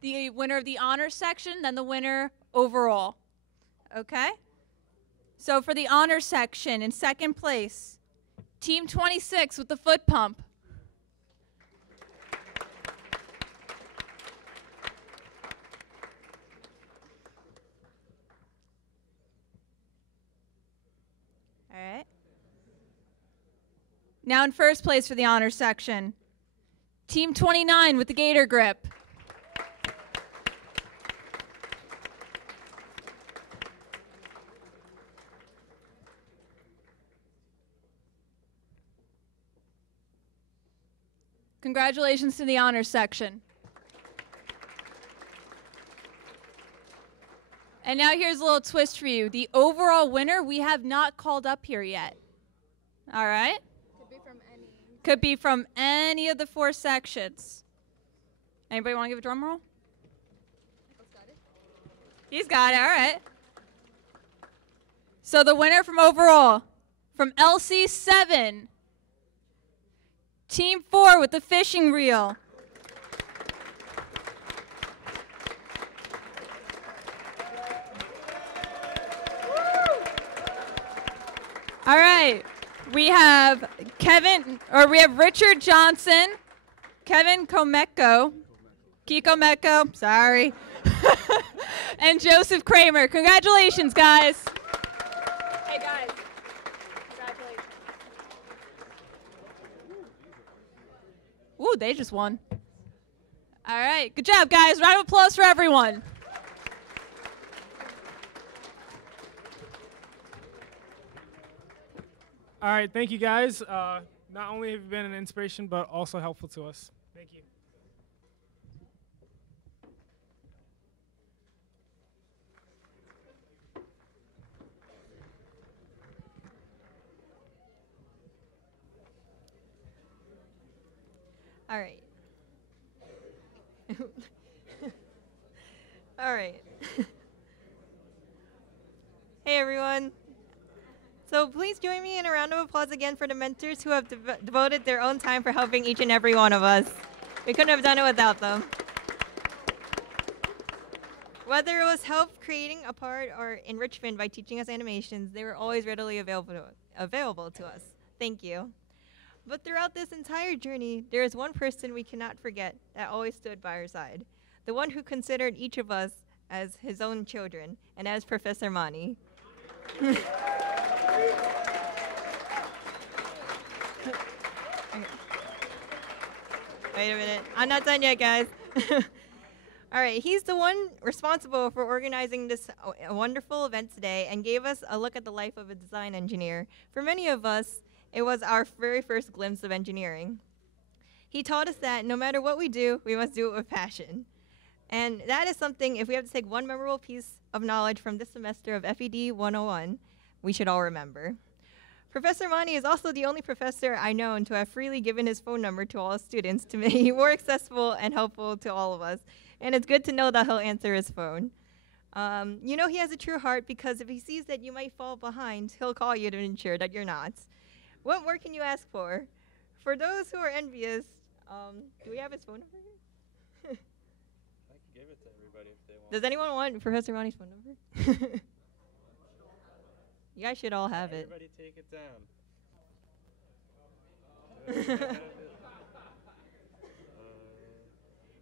the winner of the honors section, then the winner overall. Okay? So for the honors section, in second place, Team 26 with the foot pump. All right. Now in first place for the honors section, Team 29 with the gator grip. Congratulations to the honors section. And now here's a little twist for you. The overall winner we have not called up here yet. All right? Could be from any of the 4 sections. Anybody want to give a drum roll? He's got it. All right. So the winner from overall, from LC7, Team 4 with the fishing reel. All right. We have Richard Johnson, Kevin Kiko Mecco, sorry, and Joseph Kramer. Congratulations, guys. Hey, guys. Congratulations. Ooh, they just won. All right. Good job, guys. Round of applause for everyone. All right, thank you guys. Not only have you been an inspiration, but also helpful to us. Thank you. All right. All right. Hey, everyone. So please join me in a round of applause again for the mentors who have devoted their own time for helping each and every one of us. We couldn't have done it without them. Whether it was help creating a part or enrichment by teaching us animations, they were always readily available to us. Thank you. But throughout this entire journey, there is one person we cannot forget that always stood by our side. The one who considered each of us as his own children, and as Professor Mani. Wait a minute. I'm not done yet, guys. All right. He's the one responsible for organizing this wonderful event today and gave us a look at the life of a design engineer. For many of us, it was our very first glimpse of engineering. He taught us that no matter what we do, we must do it with passion. And that is something, if we have to take one memorable piece of knowledge from this semester of FED 101, we should all remember. Professor Mani is also the only professor I know to have freely given his phone number to all his students to make it more accessible and helpful to all of us. And it's good to know that he'll answer his phone. You know he has a true heart because if he sees that you might fall behind, he'll call you to ensure that you're not. What more can you ask for? For those who are envious, do we have his phone number here? I can give it to everybody if they want. Does anyone want Professor Mani's phone number? You guys should all have it. Everybody take it down.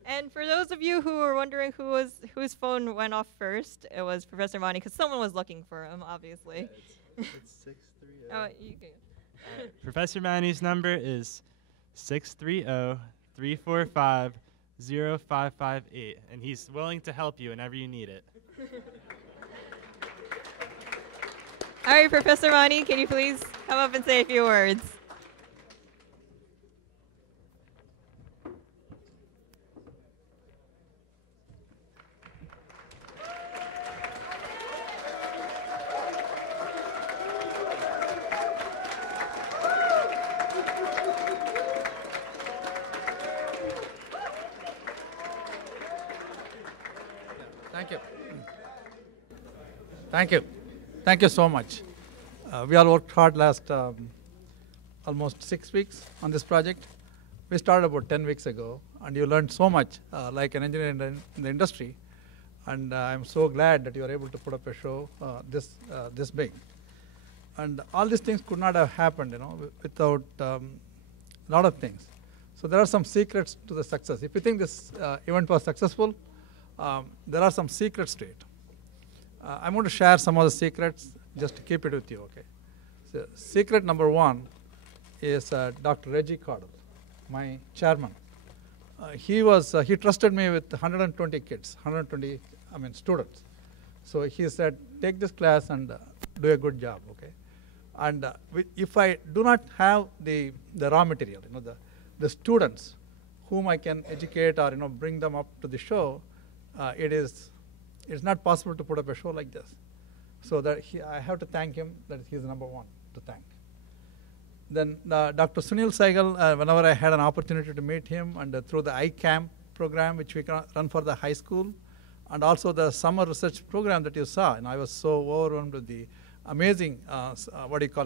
And for those of you who were wondering whose phone went off first, it was Professor Mani, because someone was looking for him, obviously. Yeah, it's 630. Oh, you can. Professor Mani's number is 630-345-0558, and he's willing to help you whenever you need it. All right, Professor Mani, can you please come up and say a few words? Thank you. Thank you. Thank you so much. We all worked hard last almost 6 weeks on this project. We started about 10 weeks ago, and you learned so much like an engineer in the industry. And I'm so glad that you are able to put up a show this big. And all these things could not have happened, without a lot of things. So there are some secrets to the success. If you think this event was successful, there are some secrets to it. I'm going to share some of the secrets just to keep it with you, okay? So secret number one is Dr. Reggie Cardle, my chairman. He trusted me with 120 kids, students. So he said, take this class and do a good job, okay? And if I do not have the raw material, the students whom I can educate or bring them up to the show, it's not possible to put up a show like this. So that I have to thank him that he's number one to thank. Then Dr. Sunil Saigal, whenever I had an opportunity to meet him, and through the iCamp program, which we run for the high school, and also the summer research program that you saw, and I was so overwhelmed with the amazing,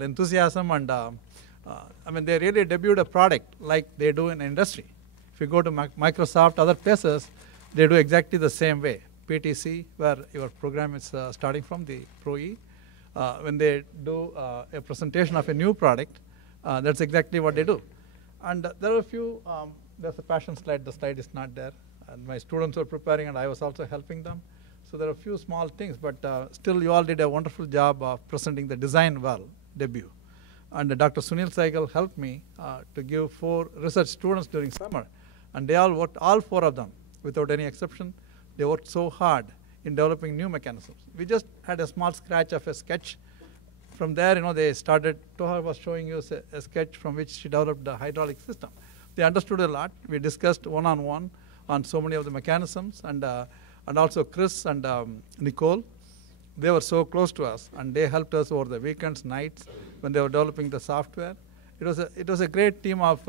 enthusiasm, and they really debuted a product like they do in industry. If you go to Microsoft, other places, they do exactly the same way. PTC, where your program is starting from, the Pro-E, when they do a presentation of a new product, that's exactly what they do. And there are a few, there's a passion slide, the slide is not there. And my students were preparing and I was also helping them. So there are a few small things, but still you all did a wonderful job of presenting the Design Well debut. And Dr. Sunil Saigal helped me to give 4 research students during summer. And they all worked, all 4 of them, without any exception. They worked so hard in developing new mechanisms. We just had a small scratch of a sketch. From there, they started, Toha was showing you a sketch from which she developed the hydraulic system. They understood a lot. We discussed one-on-one on so many of the mechanisms, and also Chris and Nicole. They were so close to us, and they helped us over the weekends, nights, when they were developing the software. It was a great team of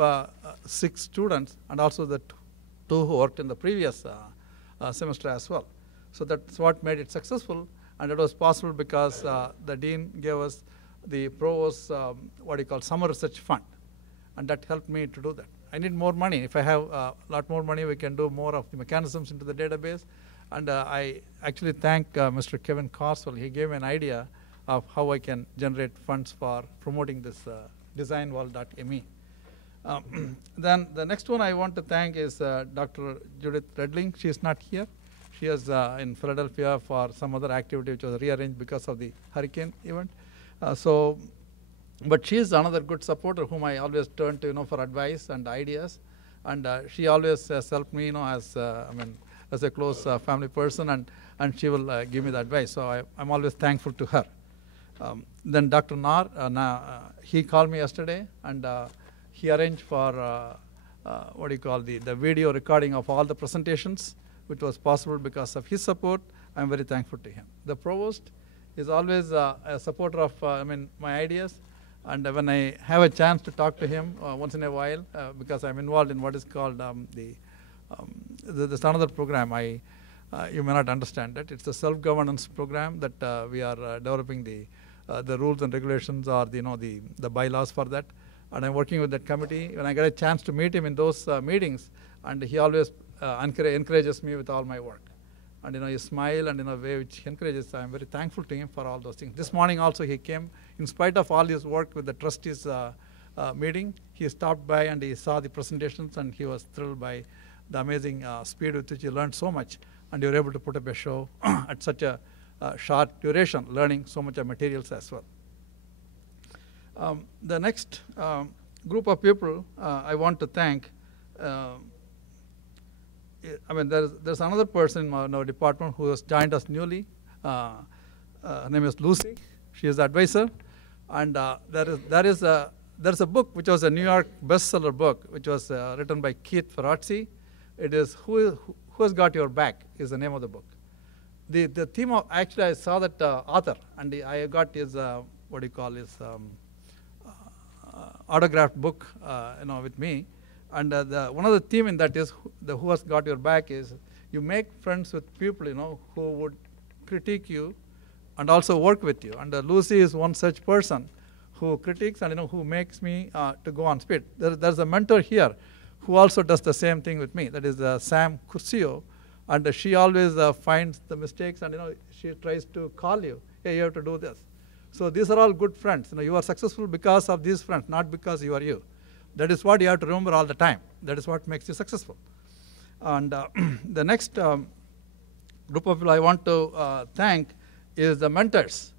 6 students, and also the 2 who worked in the previous semester as well. So that's what made it successful, and it was possible because the dean gave us the Provost, summer research fund, and that helped me to do that. I need more money. If I have a lot more money, we can do more of the mechanisms into the database. And I actually thank Mr. Kevin Carswell. He gave me an idea of how I can generate funds for promoting this designwell.me. Then the next one I want to thank is Dr. Judith Redling. She is not here. She is in Philadelphia for some other activity which was rearranged because of the hurricane event. But she is another good supporter whom I always turn to, for advice and ideas. And she always has helped me, as a close family person, and she will give me the advice. So I'm always thankful to her. Then Dr. Nar, he called me yesterday, and he arranged for the video recording of all the presentations, which was possible because of his support. I'm very thankful to him. The provost is always a supporter of my ideas. And when I have a chance to talk to him once in a while, because I'm involved in what is called there's another program. You may not understand that. It's a self-governance program that we are developing the rules and regulations, or the bylaws for that. And I'm working with that committee. When I get a chance to meet him in those meetings, and he always encourages me with all my work. And he smile, and in a way which encourages. I'm very thankful to him for all those things. This morning also he came, in spite of all his work with the trustees meeting. He stopped by and he saw the presentations, and he was thrilled by the amazing speed with which he learned so much, and you were able to put up a show at such a short duration, learning so much of materials as well. The next group of people I want to thank. There's another person in our department who has joined us newly. Her name is Lucy. She is the advisor, and there's a book which was a New York bestseller book, which was written by Keith Ferrazzi. It is Who Has Got Your Back is the name of the book. The theme of, actually I saw that author, and I got his autographed book with me. And one of the theme in that is Who Has Got Your Back is You make friends with people, who would critique you and also work with you. And Lucy is one such person who critiques and who makes me to go on speed. There's a mentor here who also does the same thing with me. That is Sam Curcio, and she always finds the mistakes, and she tries to call you. Hey, you have to do this. So these are all good friends. You are successful because of these friends, not because you are you. That is what you have to remember all the time. That is what makes you successful. And the next group of people I want to thank is the mentors.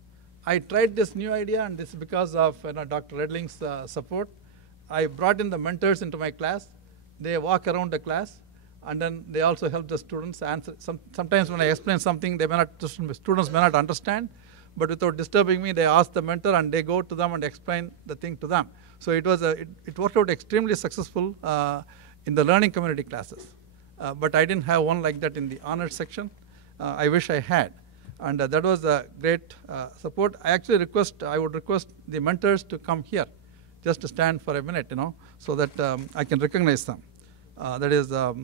I tried this new idea, and this is because of Dr. Redling's support. I brought in the mentors into my class. They walk around the class, and then they also help the students answer. Sometimes when I explain something, students may not understand, but without disturbing me, they ask the mentor, and they go to them and explain the thing to them. So it worked out extremely successful in the learning community classes. But I didn't have one like that in the honors section. I wish I had. And that was a great support. I would request the mentors to come here, just to stand for a minute, so that I can recognize them. That is the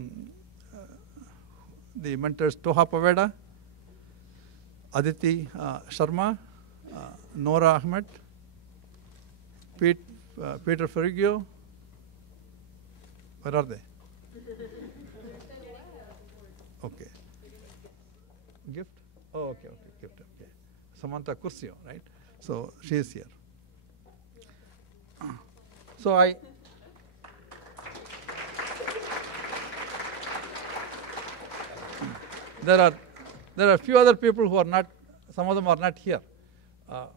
mentors Toha Paveda, Aditi Sharma, Nora Ahmed, Peter Ferrigio. Where are they? Okay. Gift? Oh, okay, gift, okay. Samantha Curcio, right? So she is here. So there are a few other people who are not, some of them are not here. Okay.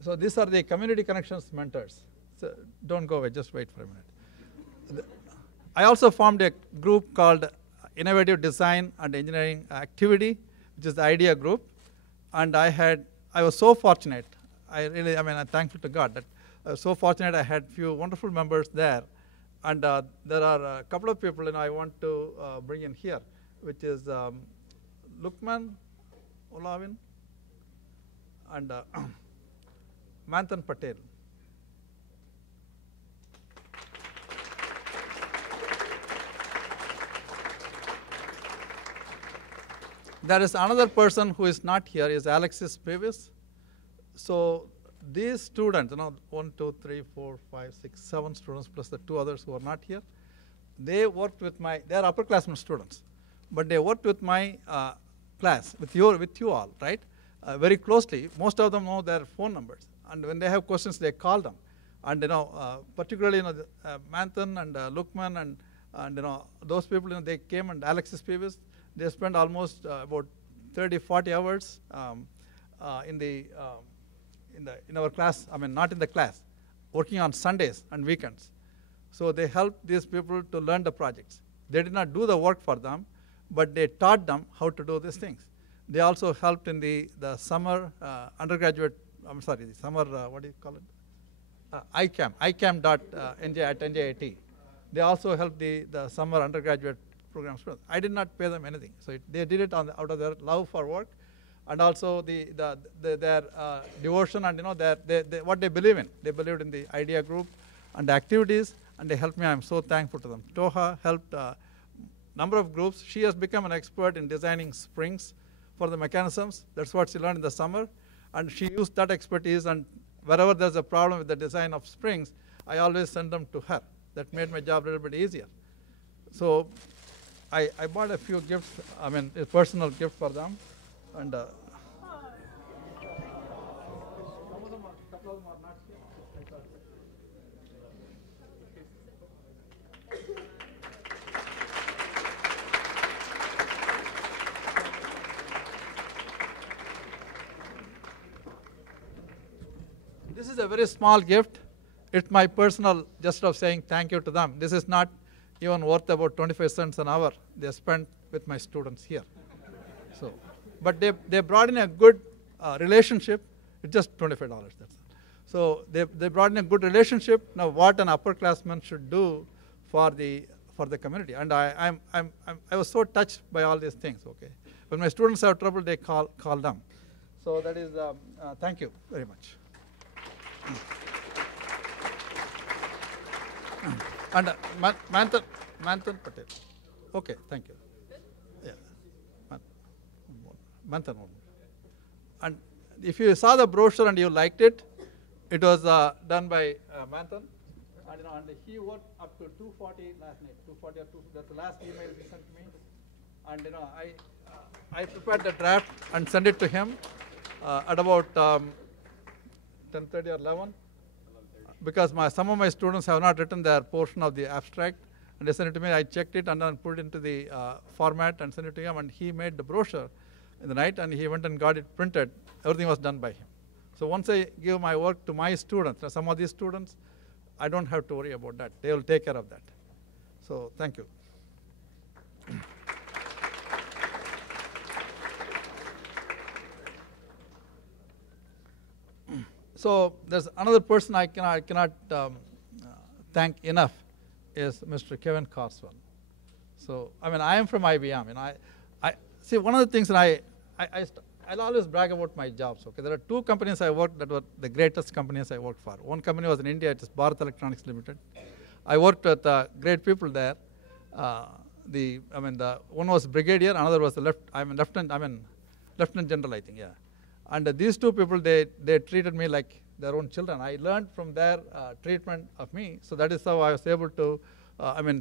So these are the community connections mentors. So don't go away, just wait for a minute. I also formed a group called Innovative Design and Engineering Activity, which is the idea group. And I was so fortunate. I'm thankful to God that I was so fortunate I had few wonderful members there. And there are a couple of people I want to bring in here, which is Luqman, Olavin, and Manthan Patel. There is another person who is not here, is Alexis Bevis. So these students, 1, 2, 3, 4, 5, 6, 7 students plus the 2 others who are not here, they worked with they are upperclassmen students, but they worked with my class, with you all, right? Very closely. Most of them know their phone numbers, and when they have questions, they call them. And particularly Manthan and Luqman and those people, they came, and Alexis Bevis, they spent almost about 30, 40 hours in our class. Not in the class, working on Sundays and weekends. So they helped these people to learn the projects. They did not do the work for them, but they taught them how to do these things. They also helped in the summer undergraduate. The summer what do you call it? ICAM.NJ at NJIT. They also helped the summer undergraduate program students. I did not pay them anything. So they did it out of their love for work, and also their devotion and what they believe in. They believed in the idea group and the activities, and they helped me. I'm so thankful to them. Toha helped a number of groups. She has become an expert in designing springs for the mechanisms. That's what she learned in the summer, and she used that expertise. And wherever there's a problem with the design of springs, I always send them to her. That made my job a little bit easier. So I bought a few gifts, a personal gift for them. And this is a very small gift. It's my personal gesture of saying thank you to them. This is not even worth about 25 cents an hour they spent with my students here. So, but they brought in a good relationship. It's just $25. That's all. So they brought in a good relationship. Now, what an upperclassman should do for for the community. And I was so touched by all these things. Okay, when my students have trouble, they call them. So that is thank you very much. And Manthan Patel. Okay, thank you. Yeah, Manthan. And if you saw the brochure and you liked it, it was done by Manthan. And he worked up to 240 last night. 240 or 2. That's the last email he sent me. And I prepared the draft and sent it to him at about 10:30 or 11. Because some of my students have not written their portion of the abstract, and they sent it to me. I checked it and then put it into the format and sent it to him, and he made the brochure in the night, and he went and got it printed. Everything was done by him. So once I give my work to my students, some of these students, I don't have to worry about that. They will take care of that. So thank you. So there's another person I cannot thank enough is Mr. Kevin Carswell. So I am from IBM, and I see one of the things that I'll always brag about my jobs. Okay, there are two companies I worked that were the greatest companies I worked for. One company was in India. It is Bharat Electronics Limited. I worked with great people there. The one was brigadier, another was the lieutenant general, I think. Yeah. And these two people, they treated me like their own children. I learned from their treatment of me. So that is how I was able to,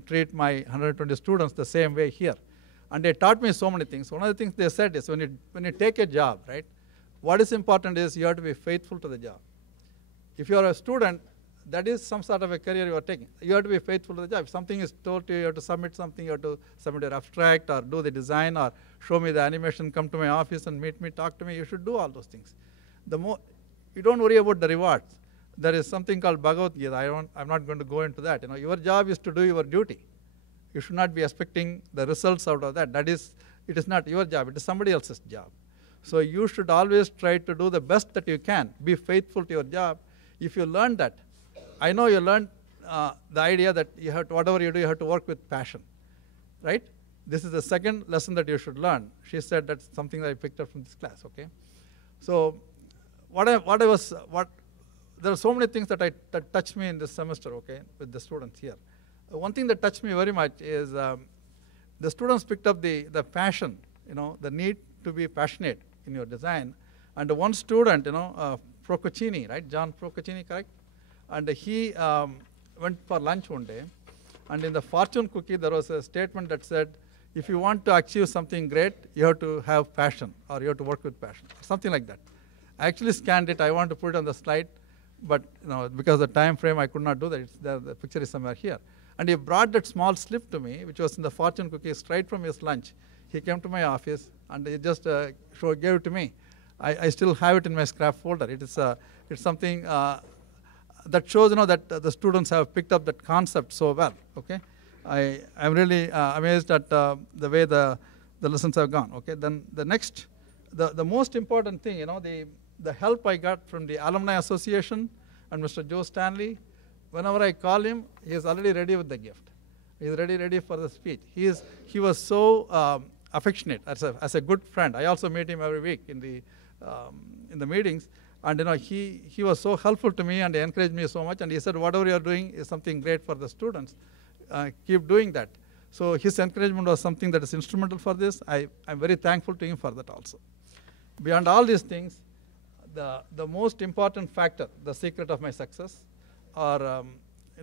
treat my 120 students the same way here. And they taught me so many things. One of the things they said is when you take a job, right, what is important is you have to be faithful to the job. If you are a student, that is some sort of a career you are taking. You have to be faithful to the job. If something is told to you, you have to submit something, you have to submit your abstract or do the design or show me the animation, come to my office and meet me, talk to me, you should do all those things. You don't worry about the rewards. There is something called Bhagavad Gita. I'm not going to go into that. Your job is to do your duty. You should not be expecting the results out of that. It is not your job. It is somebody else's job. So you should always try to do the best that you can. Be faithful to your job. If you learn that, I know you learned the idea that you have to, whatever you do, you have to work with passion, right? This is the second lesson that you should learn. She said that's something that I picked up from this class. Okay, so there are so many things that touched me in this semester. Okay, with the students here. One thing that touched me very much is the students picked up the passion, the need to be passionate in your design. And one student, Procaccini, right? John Procaccini, correct? And he went for lunch one day, and in the fortune cookie there was a statement that said, if you want to achieve something great, you have to have passion, or you have to work with passion, something like that. I actually scanned it. I want to put it on the slide, but because of the time frame, I could not do that. It's there, the picture is somewhere here. And he brought that small slip to me, which was in the fortune cookie, straight from his lunch. He came to my office, and he just gave it to me. I still have it in my scrap folder. It's something that shows that the students have picked up that concept so well. Okay, I'm really amazed at the way the lessons have gone. Okay, then the next, the most important thing, the help I got from the Alumni Association and Mr. Joe Stanley. Whenever I call him, he is already ready with the gift. He is ready for the speech. He was so affectionate as a good friend. I also meet him every week in the meetings, and he was so helpful to me, and he encouraged me so much. And he said, whatever you are doing is something great for the students. Keep doing that. So his encouragement was something that is instrumental for this. I'm very thankful to him for that also. Beyond all these things, the most important factor, the secret of my success, or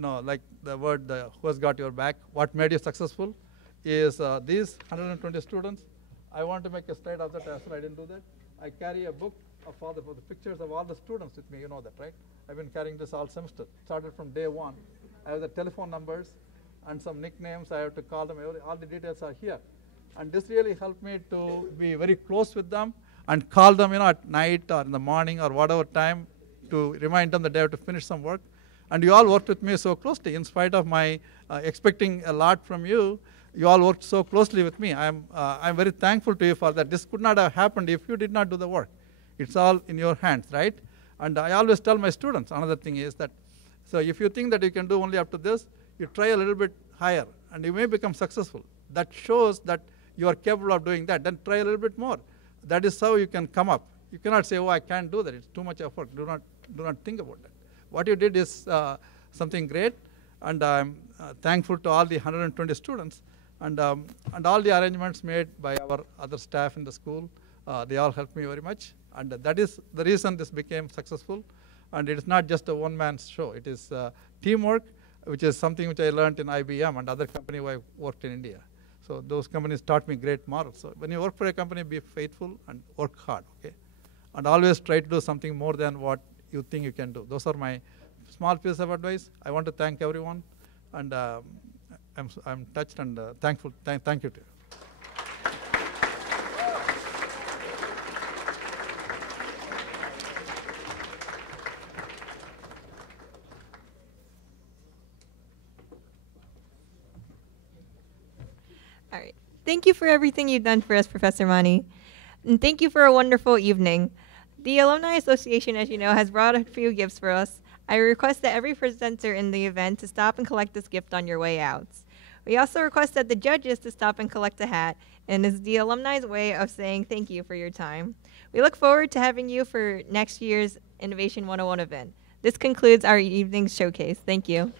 like the word who has got your back, what made you successful, is these 120 students. I want to make a slide of that as well. I didn't do that. I carry a book of all the pictures of all the students with me. You know that, right? I've been carrying this all semester. Started from day one. I have the telephone numbers and some nicknames. I have to call them. All the details are here. And this really helped me to be very close with them and call them, at night or in the morning or whatever time to remind them that they have to finish some work. And you all worked with me so closely, in spite of my expecting a lot from you. You all worked so closely with me. I'm very thankful to you for that. This could not have happened if you did not do the work. It's all in your hands, right? And I always tell my students, another thing is that, so if you think that you can do only up to this, you try a little bit higher, and you may become successful. That shows that you are capable of doing that. Then try a little bit more. That is how you can come up. You cannot say, oh, I can't do that. It's too much effort. Do not think about that. What you did is something great, and I'm thankful to all the 120 students and all the arrangements made by our other staff in the school. They all helped me very much, and that is the reason this became successful. And it is not just a one-man show. It is teamwork, which is something which I learned in IBM and other company where I worked in India. So those companies taught me great morals. So when you work for a company, be faithful and work hard, okay? And always try to do something more than what you think you can do. Those are my small pieces of advice. I want to thank everyone, and I'm touched and thankful. Thank you to you. All right. Thank you for everything you've done for us, Professor Mani. And thank you for a wonderful evening. The Alumni Association, as you know, has brought a few gifts for us. I request that every presenter in the event to stop and collect this gift on your way out. We also request that the judges to stop and collect a hat, and it's the alumni's way of saying thank you for your time. We look forward to having you for next year's Innovation 101 event. This concludes our evening's showcase. Thank you.